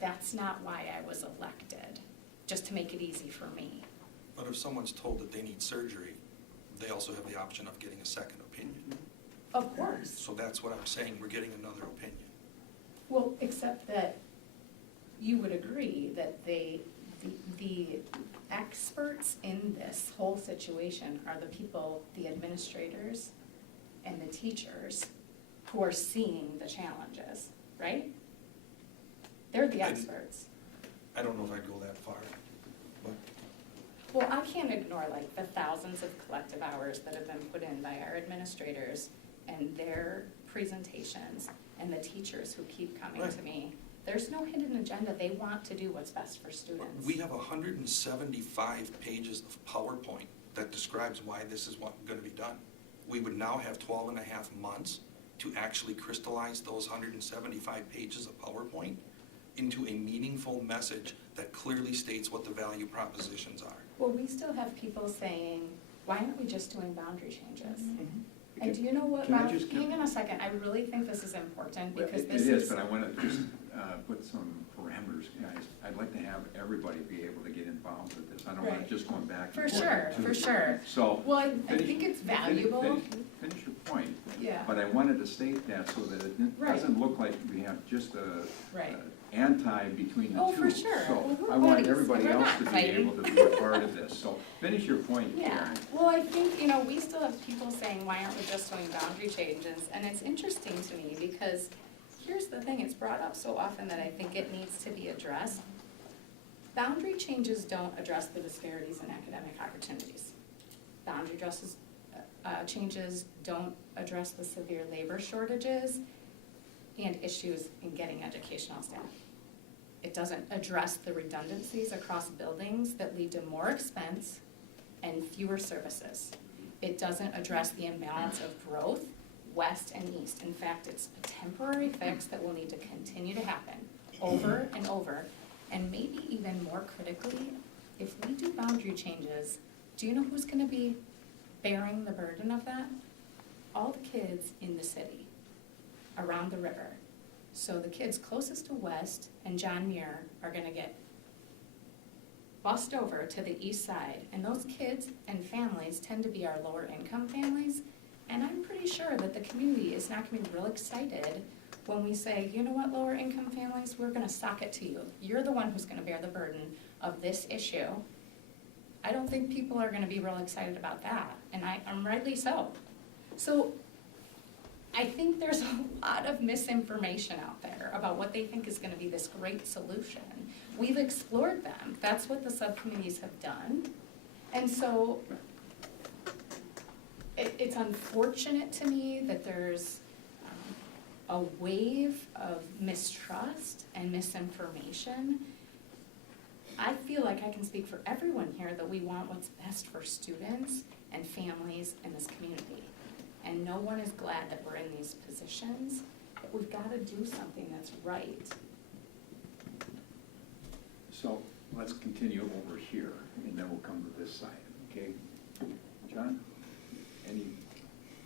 that's not why I was elected, just to make it easy for me. But if someone's told that they need surgery, they also have the option of getting a second opinion. Of course. So that's what I'm saying, we're getting another opinion. Well, except that you would agree that the experts in this whole situation are the people, the administrators and the teachers who are seeing the challenges, right? They're the experts. I don't know if I'd go that far, but Well, I can't ignore like the thousands of collective hours that have been put in by our administrators and their presentations and the teachers who keep coming to me. There's no hidden agenda. They want to do what's best for students. we have 175 pages of PowerPoint that describes why this is going to be done. We would now have 12 and a half months to actually crystallize those 175 pages of PowerPoint into a meaningful message that clearly states what the value propositions are. Well, we still have people saying, why aren't we just doing boundary changes? Mm-hmm. And do you know what, Can I Ralph, just hang on a second, I really think this is important because It this is, but I want to just put some parameters, guys. I'd like to have everybody be able to get involved with this. I don't want Right. it just going back and For forth. sure, for sure. So. Well, I finish- think it's finish- valuable. Finish your point. Yeah. But I wanted to state that so that it Right. doesn't look like we have just a Right. anti between the two. Oh, for sure. So Well, we're I want buddies, everybody we're else not to be fighting. able to be a part of this. So finish your point, Yeah, Karen. well, I think, we still have people saying, why aren't we just doing boundary changes? And it's interesting to me because here's the thing, it's brought up so often that I think it needs to be addressed. Boundary changes don't address the disparities in academic opportunities. Boundary changes don't address the severe labor shortages and issues in getting educational staff. It doesn't address the redundancies across buildings that lead to more expense and fewer services. It doesn't address the imbalance of growth, west and east. In fact, it's a temporary fix that will need to continue to happen over and over. And maybe even more critically, if we do boundary changes, do you know who's gonna be bearing the burden of that? All the kids in the city, around the river. So the kids closest to West and John Muir are gonna get bussed over to the east side. And those kids and families tend to be our lower income families. And I'm pretty sure that the community is not gonna be real excited when we say, you know what, lower income families, we're gonna sock it to you. You're the one who's gonna bear the burden of this issue. I don't think people are gonna be real excited about that, and I'm rightly so. So I think there's a lot of misinformation out there about what they think is gonna be this great solution. We've explored them, that's what the subcommittees have done. And so it's unfortunate to me that there's a wave of mistrust and misinformation. I feel like I can speak for everyone here that we want what's best for students and families in this community. And no one is glad that we're in these positions, but we've got to do something that's right. So let's continue over here, and then we'll come to this side, okay? John, any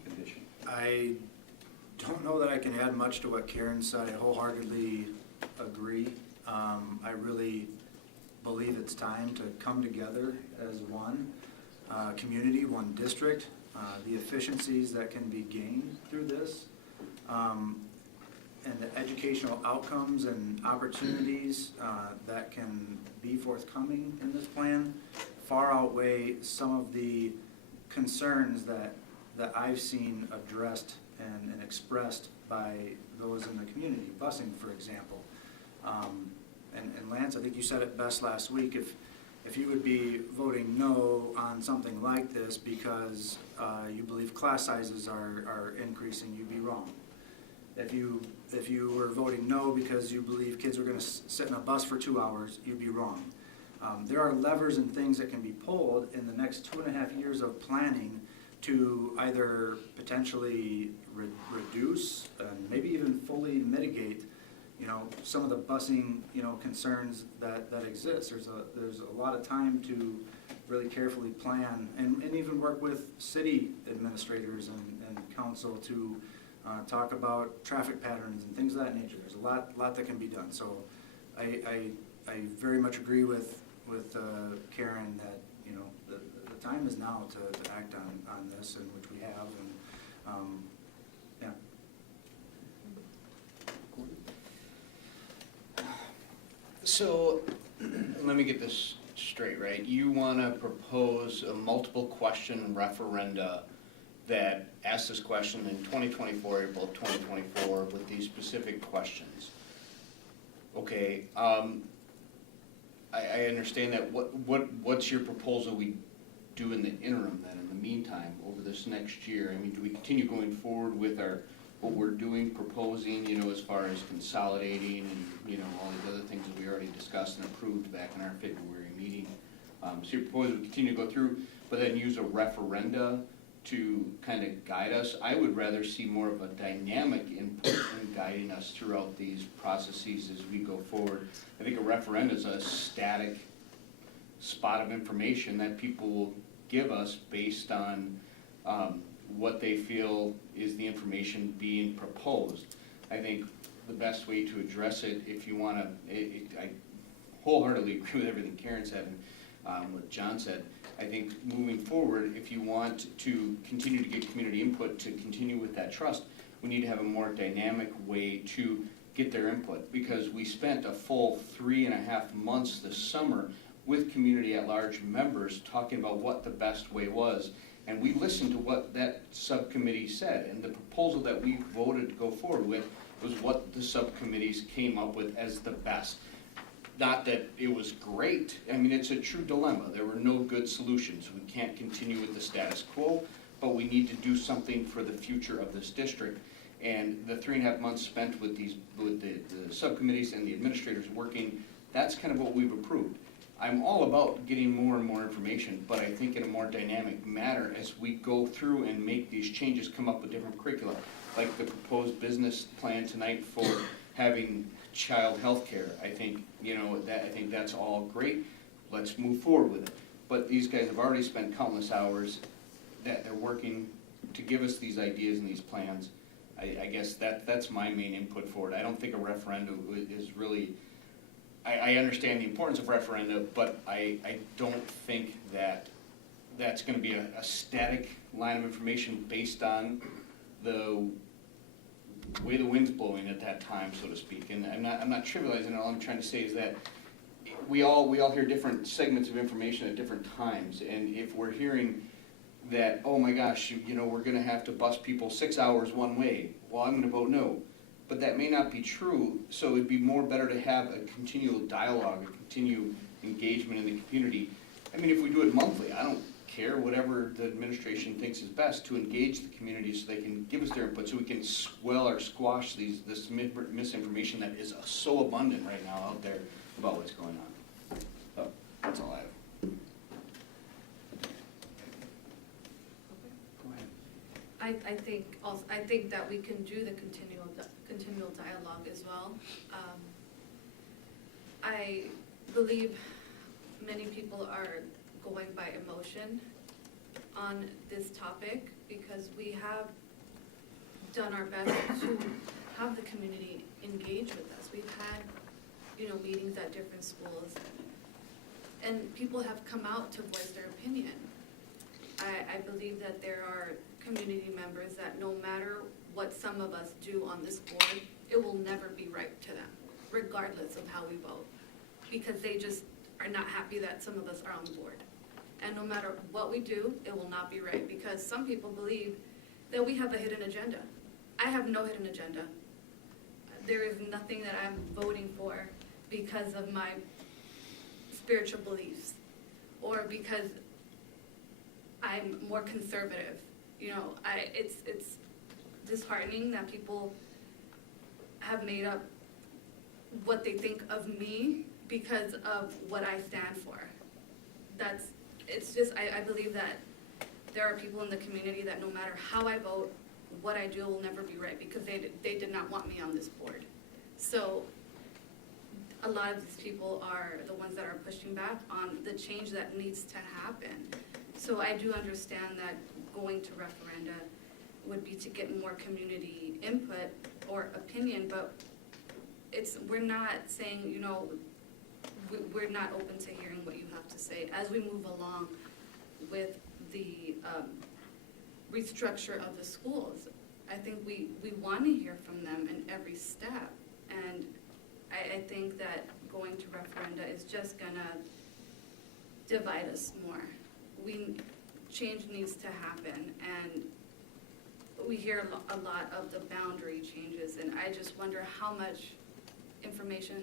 addition? I don't know that I can add much to what Karen said. I wholeheartedly agree. I really believe it's time to come together as one community, one district. The efficiencies that can be gained through this, and the educational outcomes and opportunities that can be forthcoming in this plan far outweigh some of the concerns that I've seen addressed and expressed by those in the community, busing, for example. And Lance, I think you said it best last week, if you would be voting no on something like this because you believe class sizes are increasing, you'd be wrong. If you were voting no because you believe kids are going to sit in a bus for 2 hours, you'd be wrong. There are levers and things that can be pulled in the next 2.5 years of planning to either potentially reduce and maybe even fully mitigate, some of the busing, concerns that exist. There's a lot of time to really carefully plan and even work with city administrators and council to talk about traffic patterns and things of that nature. There's a lot that can be done. So I very much agree with Karen that you know, the time is now to act on this, and which we have, and, yeah. So, let me get this straight, right? You want to propose a multiple question referenda that asks this question in 2024, April 2024, with these specific questions. Okay, I understand that. What's your proposal we do in the interim then, in the meantime, over this next year? I mean, do we continue going forward with what we're doing, proposing, you know, as far as consolidating and, you know, all these other things that we already discussed and approved back in our February meeting? So your proposal we continue to go through, but then use a referenda to kind of guide us. I would rather see more of a dynamic input in guiding us throughout these processes as we go forward. I think a referenda is a static spot of information that people will give us based on what they feel is the information being proposed. I think the best way to address it, if you want to, I wholeheartedly agree with everything Karen said and what John said. I think moving forward, if you want to continue to get community input to continue with that trust, we need to have a more dynamic way to get their input, because we spent a full 3.5 months this summer with community at large members talking about what the best way was. And we listened to what that subcommittee said, and the proposal that we voted to go forward with was what the subcommittees came up with as the best. Not that it was great. I mean, it's a true dilemma. There were no good solutions. We can't continue with the status quo, but we need to do something for the future of this district. And the 3.5 months spent with the subcommittees and the administrators working, that's kind of what we've approved. I'm all about getting more and more information, but I think in a more dynamic manner as we go through and make these changes, come up with different curricula, like the proposed business plan tonight for having child health care. I think, you know, I think that's all great. Let's move forward with it. But these guys have already spent countless hours that they're working to give us these ideas and these plans. I guess that's my main input for it. I don't think a referendum is really, I understand the importance of referenda, but I don't think that that's going to be a static line of information based on the way the wind's blowing at that time, so to speak. And I'm not trivializing it. All I'm trying to say is that we all hear different segments of information at different times, and if we're hearing that, oh my gosh, you know, we're going to have to bus people 6 hours one way, well, I'm going to vote no. But that may not be true, so it'd be more better to have a continual dialogue, a continued engagement in the community. I mean, if we do it monthly, I don't care, whatever the administration thinks is best, to engage the community so they can give us their input, so we can swell or squash this misinformation that is so abundant right now out there about what's going on. So, that's all I have. I think that we can do the continual dialogue as well. I believe many people are going by emotion on this topic because we have done our best to have the community engage with us. We've had, you know, meetings at different schools, and people have come out to voice their opinion. I believe that there are community members that no matter what some of us do on this board, it will never be right to them, regardless of how we vote, because they just are not happy that some of us are on the board. And no matter what we do, it will not be right, because some people believe that we have a hidden agenda. I have no hidden agenda. There is nothing that I'm voting for because of my spiritual beliefs or because I'm more conservative. You know, it's disheartening that people have made up what they think of me because of what I stand for. I believe that there are people in the community that no matter how I vote, what I do will never be right because they did not want me on this board. So a lot of these people are the ones that are pushing back on the change that needs to happen. So I do understand that going to referenda would be to get more community input or opinion, but we're not saying, you know, we're not open to hearing what you have to say as we move along with the restructure of the schools. I think we want to hear from them in every step, and I think that going to referenda is just gonna divide us more. Change needs to happen, and we hear a lot of the boundary changes, and I just wonder how much information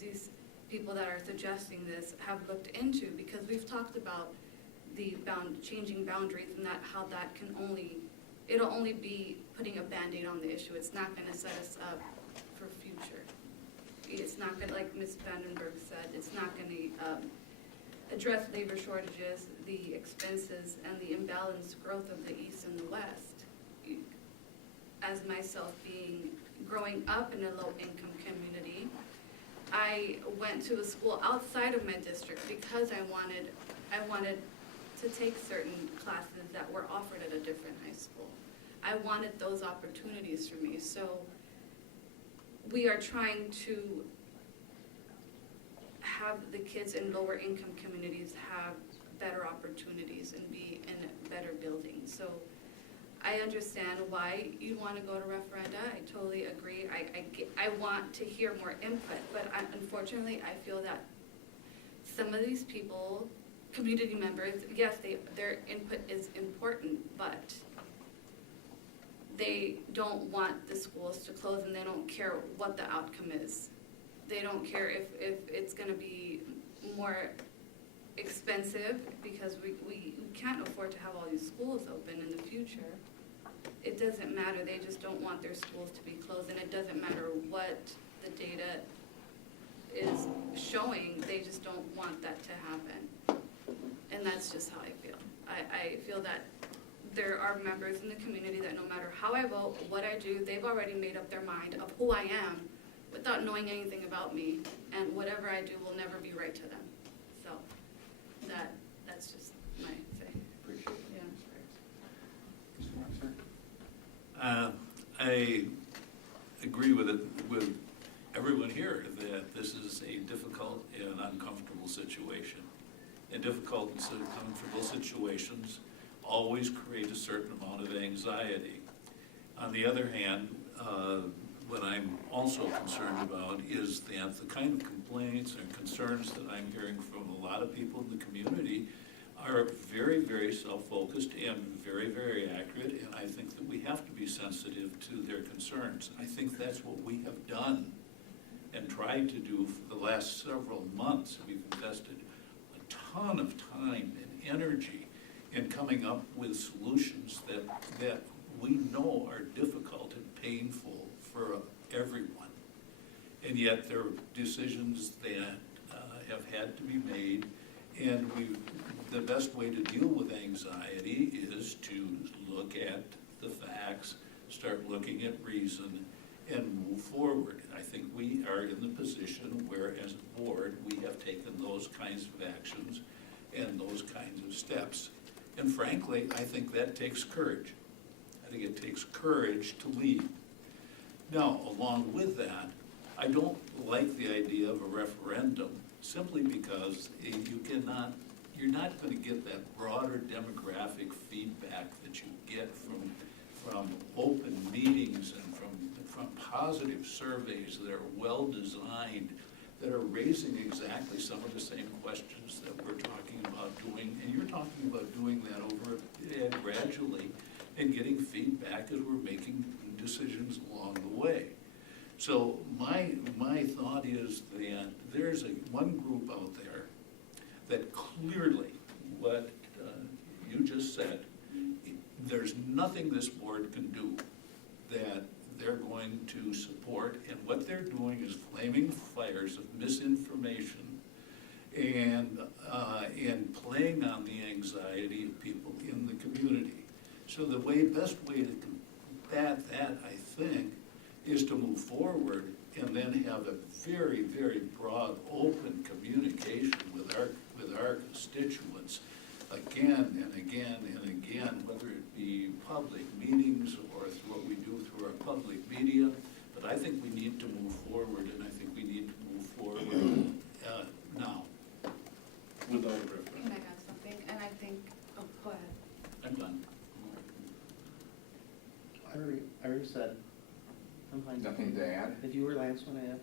these people that are suggesting this have looked into, because we've talked about the changing boundaries and how that it'll only be putting a Band-Aid on the issue. It's not gonna set us up for future. It's not gonna, like Ms. Vandenberg said, it's not gonna address labor shortages, the expenses, and the imbalanced growth of the East and the West. As myself growing up in a low-income community, I went to a school outside of my district because I wanted to take certain classes that were offered at a different high school. I wanted those opportunities for me. So we are trying to have the kids in lower income communities have better opportunities and be in better buildings. So I understand why you want to go to referenda. I totally agree. I want to hear more input, but unfortunately, I feel that some of these people, community members, yes, their input is important, but they don't want the schools to close, and they don't care what the outcome is. They don't care if it's going to be more expensive, because we can't afford to have all these schools open in the future. It doesn't matter. They just don't want their schools to be closed, and it doesn't matter what the data is showing. They just don't want that to happen, and that's just how I feel. I feel that there are members in the community that no matter how I vote, what I do, they've already made up their mind of who I am without knowing anything about me, and whatever I do will never be right to them. So that's just my say. Appreciate it. Yeah. Mr. Wausau? I agree with everyone here that this is a difficult and uncomfortable situation. And difficult and uncomfortable situations always create a certain amount of anxiety. On the other hand, what I'm also concerned about is that the kind of complaints and concerns that I'm hearing from a lot of people in the community are very, very self-focused and very, very accurate, and I think that we have to be sensitive to their concerns. I think that's what we have done and tried to do for the last several months. We've invested a ton of time and energy in coming up with solutions that we know are difficult and painful for everyone. And yet there are decisions that have had to be made, and the best way to deal with anxiety is to look at the facts, start looking at reason, and move forward. I think we are in the position where, as a board, we have taken those kinds of actions and those kinds of steps. And frankly, I think that takes courage. I think it takes courage to lead. Now, along with that, I don't like the idea of a referendum simply because you're not going to get that broader demographic feedback that you get from open meetings and from positive surveys that are well designed, that are raising exactly some of the same questions that we're talking about doing. And you're talking about doing that over gradually and getting feedback as we're making decisions along the way. So my thought is that there's one group out there that clearly, what you just said, there's nothing this board can do that they're going to support, and what they're doing is flaming fires of misinformation and playing on the anxiety of people in the community. So the best way to combat that, I think, is to move forward and then have a very, very broad, open communication with our constituents again and again and again, whether it be public meetings or through what we do through our public media. But I think we need to move forward, and I think we need to move forward now. Nothing to add? Did you or Lance want to add?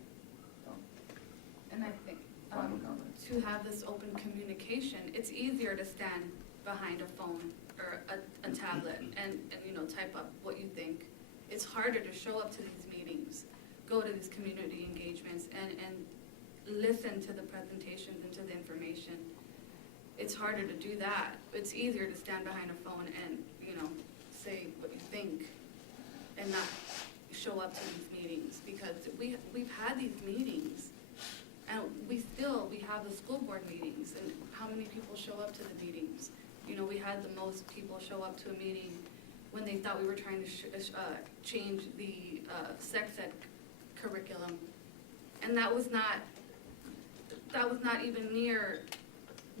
And I think, Final comments? to have this open communication, it's easier to stand behind a phone or a tablet and, you know, type up what you think. It's harder to show up to these meetings, go to these community engagements and listen to the presentations and to the information. It's harder to do that. It's easier to stand behind a phone and, you know, say what you think and not show up to these meetings, because we've had these meetings and we have the school board meetings, and how many people show up to the meetings? You know, we had the most people show up to a meeting when they thought we were trying to change the sex ed curriculum. And that was not even near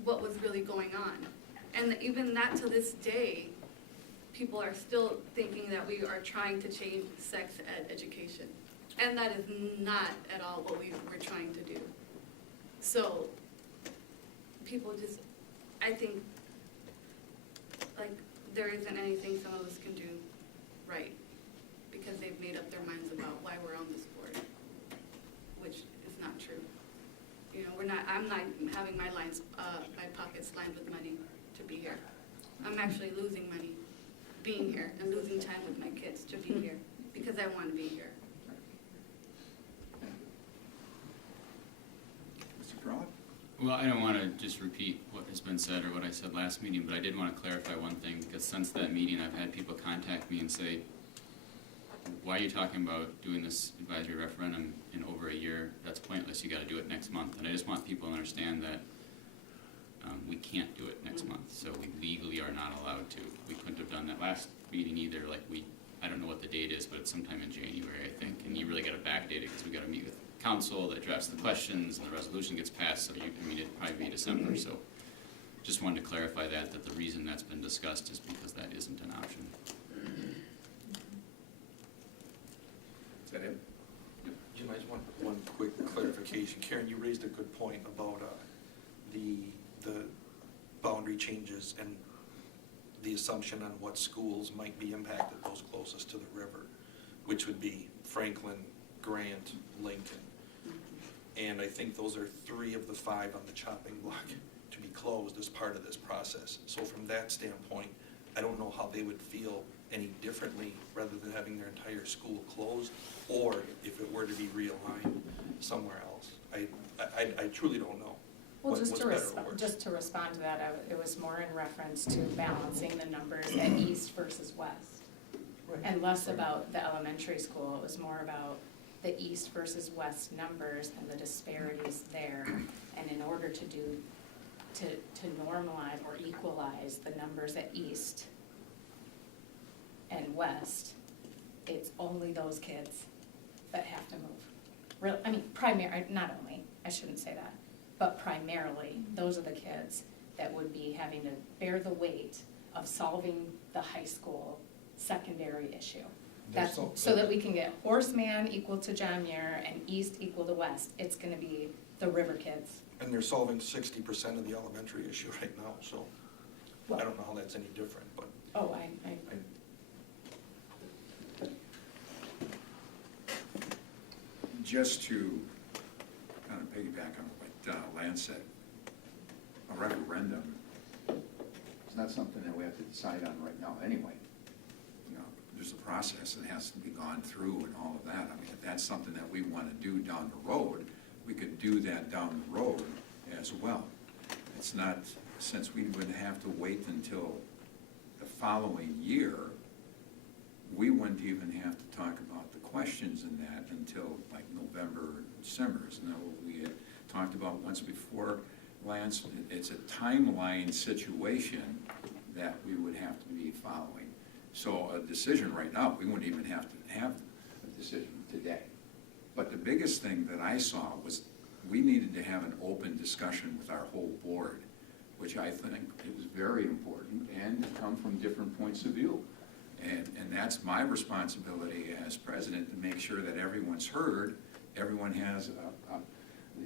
what was really going on. And even that, to this day, people are still thinking that we are trying to change sex ed education. And that is not at all what we were trying to do. So people just, I think, like, there isn't anything some of us can do right, because they've made up their minds about why we're on this board, which is not true. You know, I'm not having my pockets lined with money to be here. I'm actually losing money being here and losing time with my kids to be here, because I want to be here. Mr. Perrott? Well, I don't want to just repeat what has been said or what I said last meeting, but I did want to clarify one thing, because since that meeting, I've had people contact me and say, why are you talking about doing this advisory referendum in over a year? That's pointless. You got to do it next month. And I just want people to understand that we can't do it next month. So we legally are not allowed to. We couldn't have done that last meeting either. Like, I don't know what the date is, but it's sometime in January, I think. And you really got to backdate it, because we got to meet with council that drafts the questions and the resolution gets passed. So it'd probably be December. So just wanted to clarify that the reason that's been discussed is because that isn't an option. Is that it? Jim, I just want one quick clarification. Karen, you raised a good point about the boundary changes and the assumption on what schools might be impacted, those closest to the river, which would be Franklin, Grant, Lincoln. And I think those are 3 of the 5 on the chopping block to be closed as part of this process. So from that standpoint, I don't know how they would feel any differently rather than having their entire school closed, or if it were to be realigned somewhere else. I truly don't know. Well, What's just better or worse? to respond to that, it was more in reference to balancing the numbers at east versus west. Right. And less about the elementary school. It was more about the east versus west numbers and the disparities there. And in order to normalize or equalize the numbers at east and west, it's only those kids that have to move. Not only, I shouldn't say that, but primarily, those are the kids that would be having to bear the weight of solving the high school secondary issue. That's so that we can get Horseman equal to John Muir and East equal to West. It's gonna be the river kids. And they're solving 60% of the elementary issue right now, so I don't know how that's any different, but. Oh, Just to kind of piggyback on what Lance said, a referendum is not something that we have to decide on right now anyway. You know, there's a process that has to be gone through and all of that. I mean, if that's something that we want to do down the road, we could do that down the road as well. It's not, since we would have to wait until the following year, we wouldn't even have to talk about the questions in that until like November, December. Isn't that what we had talked about once before, Lance? It's a timeline situation that we would have to be following. So a decision right now, we wouldn't even have to have a decision today. But the biggest thing that I saw was we needed to have an open discussion with our whole board, which I think is very important, and to come from different points of view. And that's my responsibility as president, to make sure that everyone's heard, everyone has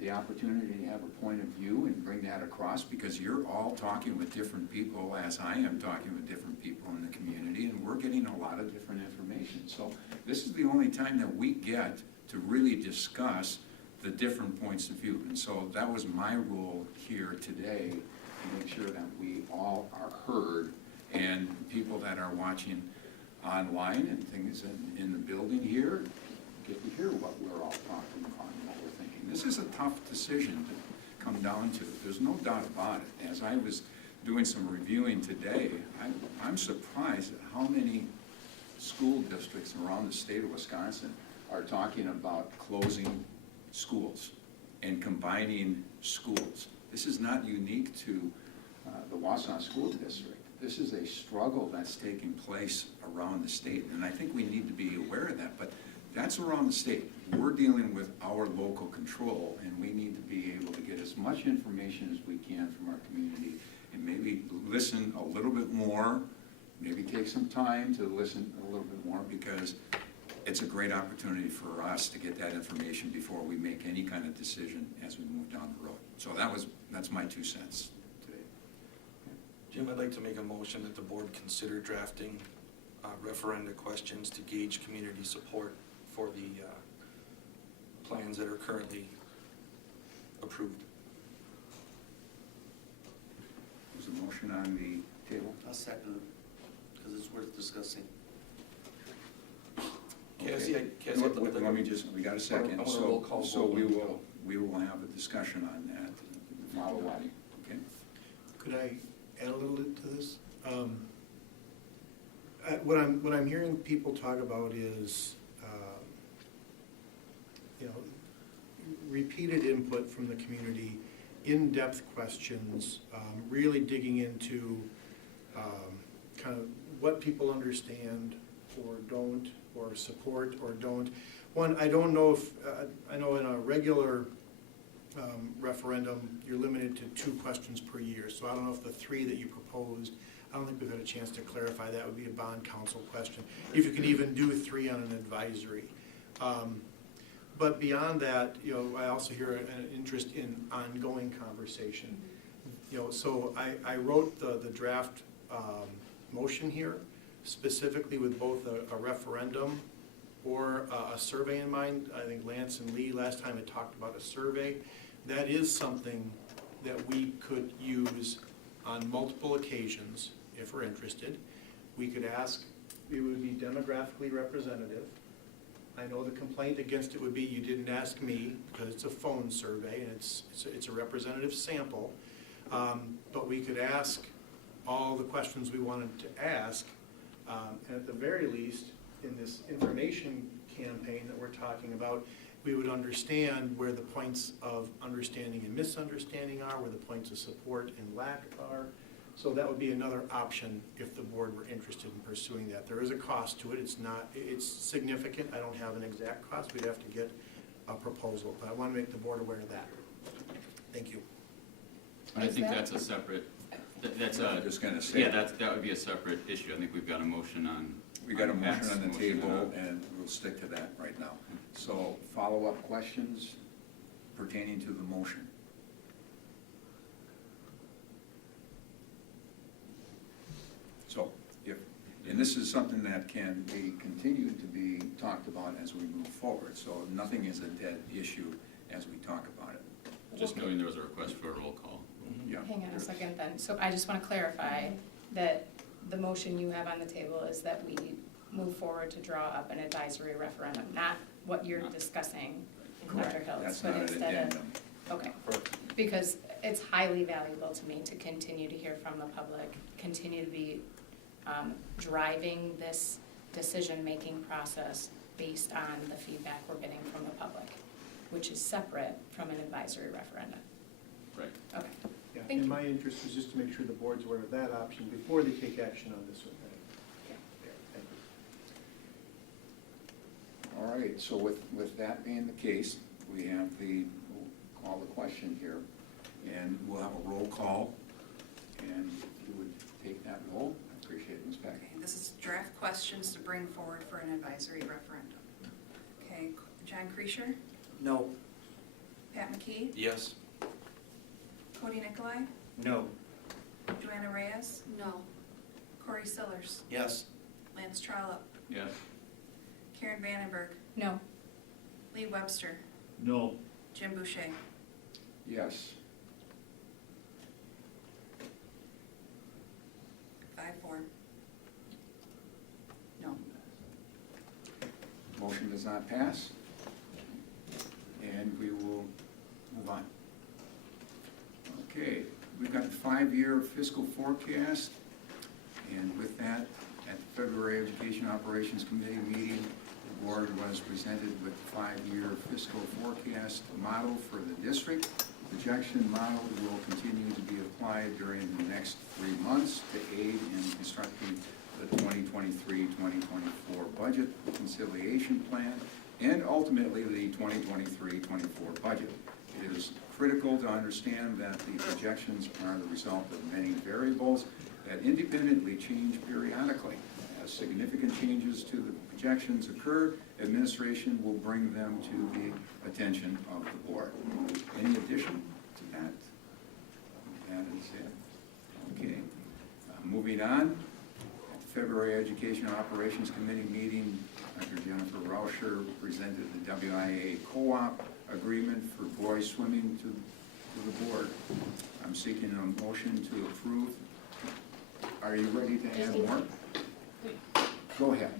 the opportunity to have a point of view, and bring that across, because you're all talking with different people, as I am talking with different people in the community, and we're getting a lot of different information. So this is the only time that we get to really discuss the different points of view. And so that was my role here today, to make sure that we all are heard, and people that are watching online and things in the building here get to hear what we're all talking about and what we're thinking. This is a tough decision to come down to. There's no doubt about it. As I was doing some reviewing today, I'm surprised at how many school districts around the state of Wisconsin are talking about closing schools and combining schools. This is not unique to the Wausau School District. This is a struggle that's taking place around the state, and I think we need to be aware of that, but that's around the state. We're dealing with our local control, and we need to be able to get as much information as we can from our community, and maybe listen a little bit more, maybe take some time to listen a little bit more, because it's a great opportunity for us to get that information before we make any kind of decision as we move down the road. So that's my 2 cents today. Jim, I'd like to make a motion that the board consider drafting referenda questions to gauge community support for the plans that are currently approved. There's a motion on the table. I'll second it, because it's worth discussing. Cassie, Let me just, we got a second, I want a roll call so vote. we will have a discussion on that. Follow up, okay? Could I add a little bit to this? What I'm hearing people talk about is, repeated input from the community, in-depth questions, really digging into kind of what people understand or don't, or support or don't. One, I don't know if, I know in a regular referendum, you're limited to 2 questions per year. So I don't know if the 3 that you proposed, I don't think we've had a chance to clarify. That would be a bond council question. If you can even do 3 on an advisory. But beyond that, I also hear an interest in ongoing conversation. So I wrote the draft motion here, specifically with both a referendum or a survey in mind. I think Lance and Lee last time had talked about a survey. That is something that we could use on multiple occasions if we're interested. We could ask, it would be demographically representative. I know the complaint against it would be you didn't ask me, because it's a phone survey and it's a representative sample. But we could ask all the questions we wanted to ask. And at the very least, in this information campaign that we're talking about, we would understand where the points of understanding and misunderstanding are, where the points of support and lack are. So that would be another option if the board were interested in pursuing that. There is a cost to it. It's significant. I don't have an exact cost. We'd have to get a proposal, but I want to make the board aware of that. Thank you. I think that's a separate, that's a. I'm just gonna say. Yeah, that would be a separate issue. I think we've got a motion on. We got a motion on the Matt's table, motion. and we'll stick to that right now. So follow-up questions pertaining to the motion. So, and this is something that can be continued to be talked about as we move forward. So nothing is a dead issue as we talk about it. Just knowing there was a request for a roll call. Yeah. Hang on a second then. So I just want to clarify that the motion you have on the table is that we move forward to draw up an advisory referendum, not what you're discussing, Dr. Correct. Hiltz, That's but not an instead of. addendum. Okay, because it's highly valuable to me to continue to hear from the public, continue to be driving this decision-making process based on the feedback we're getting from the public, which is separate from an advisory referendum. Right. Okay. Yeah, Thank and you. my interest is just to make sure the board's aware of that option before they take action on this one. Yeah. Thank you. All right, so with that being the case, we'll call the question here, and we'll have a roll call, and if you would take that roll, I appreciate it, Ms. Beck. Okay, this is draft questions to bring forward for an advisory referendum. Okay, John Creasure, No. Pat McKee, Yes. Cody Cody Nicolai, No. Joanna Reyes, No. Corey Sillers, Yes. Lance Trollope, Yes. Karen Vandenberg, No. Lee Webster, No. Jim Boucher. Yes. 5-4. No. Motion does not pass. And we will move on. Okay, we've got the 5-year fiscal forecast. And with that, at the February Education Operations Committee meeting, the board was presented with the 5-year fiscal forecast model for the district. The projection model will continue to be applied during the next 3 months to aid in constructing the 2023-2024 budget conciliation plan and ultimately the 2023-24 budget. It is critical to understand that the projections are the result of many variables that independently change periodically. As significant changes to the projections occur, administration will bring them to the attention of the board. Any addition to that? That is it. Okay. Moving on, at the February Education Operations Committee meeting, Dr. Jennifer Rauscher presented the WIA co-op agreement for boys swimming to the board. I'm seeking a motion to approve. Are you ready to add more? Go ahead,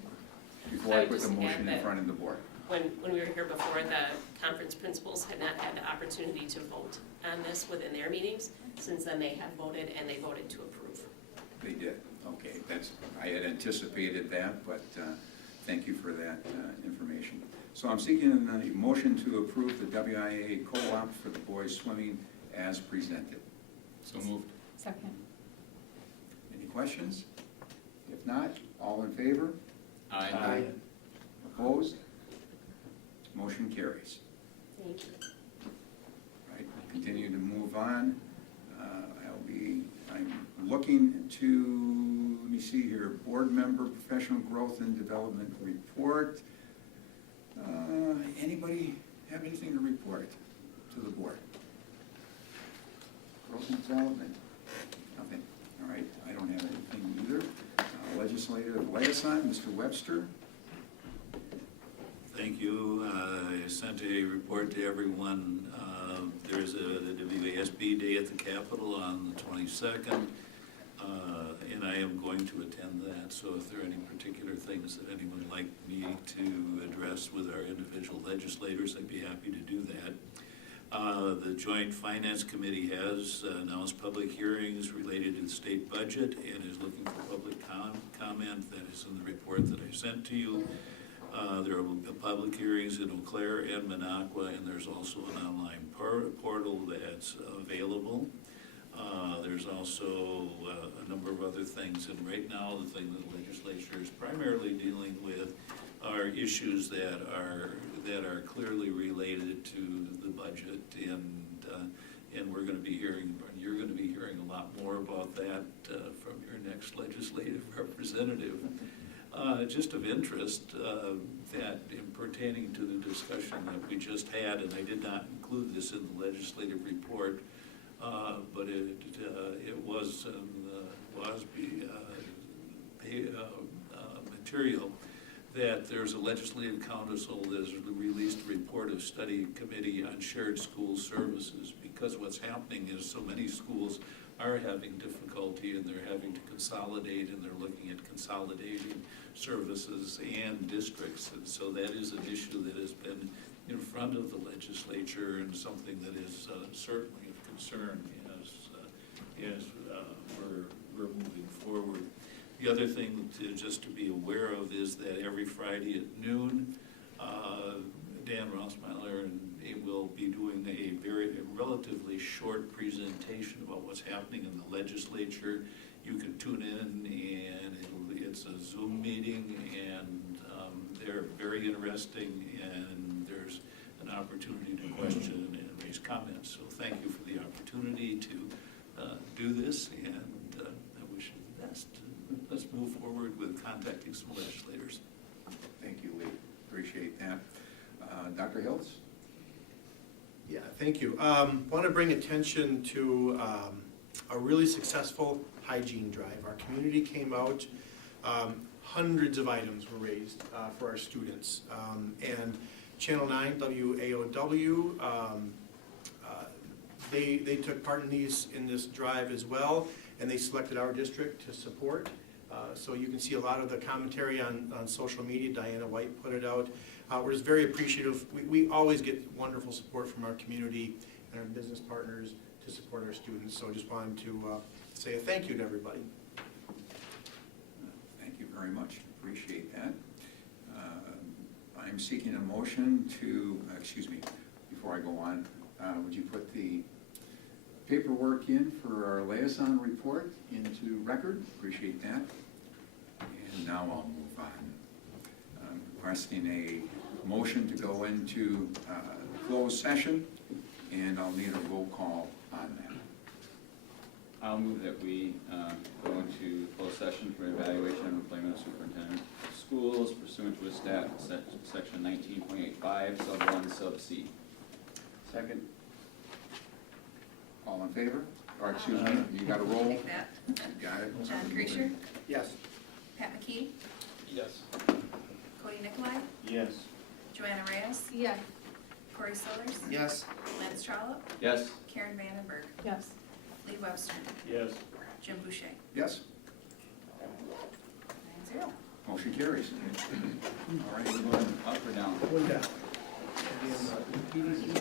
before I put the motion in front of the board. When we were here before, the conference principals had not had the opportunity to vote on this within their meetings. Since then, they have voted, and they voted to approve. They did, okay, I had anticipated that, but thank you for that information. So I'm seeking a motion to approve the WIA co-op for the boys swimming as presented. So moved. Second. Any questions? If not, all in favor? Aye. Opposed? Motion carries. Thank you. Right, continue to move on. I'm looking to, let me see here, board member professional growth and development report. Anybody have anything to report to the board? Growth and development? Nothing. All right, I don't have anything either. Legislative liaison, Mr. Webster. Thank you. I sent a report to everyone. There's the WASB Day at the Capitol on the 22nd, and I am going to attend that. So if there are any particular things that anyone would like me to address with our individual legislators, I'd be happy to do that. The Joint Finance Committee has announced public hearings related to the state budget and is looking for public comment. That is in the report that I sent to you. There are public hearings in Eau Claire and Minocqua, and there's also an online portal that's available. There's also a number of other things, and right now the thing that the legislature is primarily dealing with are issues that are clearly related to the budget, and we're going to be hearing, you're going to be hearing a lot more about that from your next legislative representative. Just of interest, that in pertaining to the discussion that we just had, and I did not include this in the legislative report, but it was in the WASB material, that there's a legislative council that has released a report of study committee on shared school services, because what's happening is so many schools are having difficulty and they're having to consolidate, and they're looking at consolidating services and districts. And so that is an issue that has been in front of the legislature and something that is certainly of concern as we're moving forward. The other thing just to be aware of is that every Friday at noon, Dan Rossmeiler and he will be doing a relatively short presentation about what's happening in the legislature. You can tune in, and it's a Zoom meeting, and they're very interesting, and there's an opportunity to question and raise comments. So thank you for the opportunity to do this, and I wish you the best. Let's move forward with contacting some legislators. Thank you, Lee. Appreciate that. Dr. Hiltz? Yeah, Thank you. Want to bring attention to a really successful hygiene drive. Our community came out, hundreds of items were raised for our students. And Channel 9, WAOW, they took part in this drive as well, and they selected our district to support. So you can see a lot of the commentary on social media. Diana White put it out. We're just very appreciative. We always get wonderful support from our community and our business partners to support our students. So I just wanted to say a thank you to everybody. Thank you very much, appreciate that. I'm seeking a motion to, excuse me, before I go on, would you put the paperwork in for our liaison report into record? Appreciate that. And now I'll move on. I'm requesting a motion to go into closed session, and I'll need a roll call on that. I'll move that we go into closed session for evaluation and employment of superintendent of schools pursuant to a stat, section 19.85, sub 1, sub C. Second. All in favor? Or excuse me, you got a roll? Take that. Got it? John Grisher, Yes. Pat McKee, Yes. Cody Nicolai, Yes. Joanna Reyes, Yeah. Corey Sellers, Yes? Lance Trollope, Yes. Karen Vandenberg, Yes. Lee Webster, Yes. Jim Boucher. Yes? 9-0. Motion carries. All right, we're going Up or down? One down. Easy.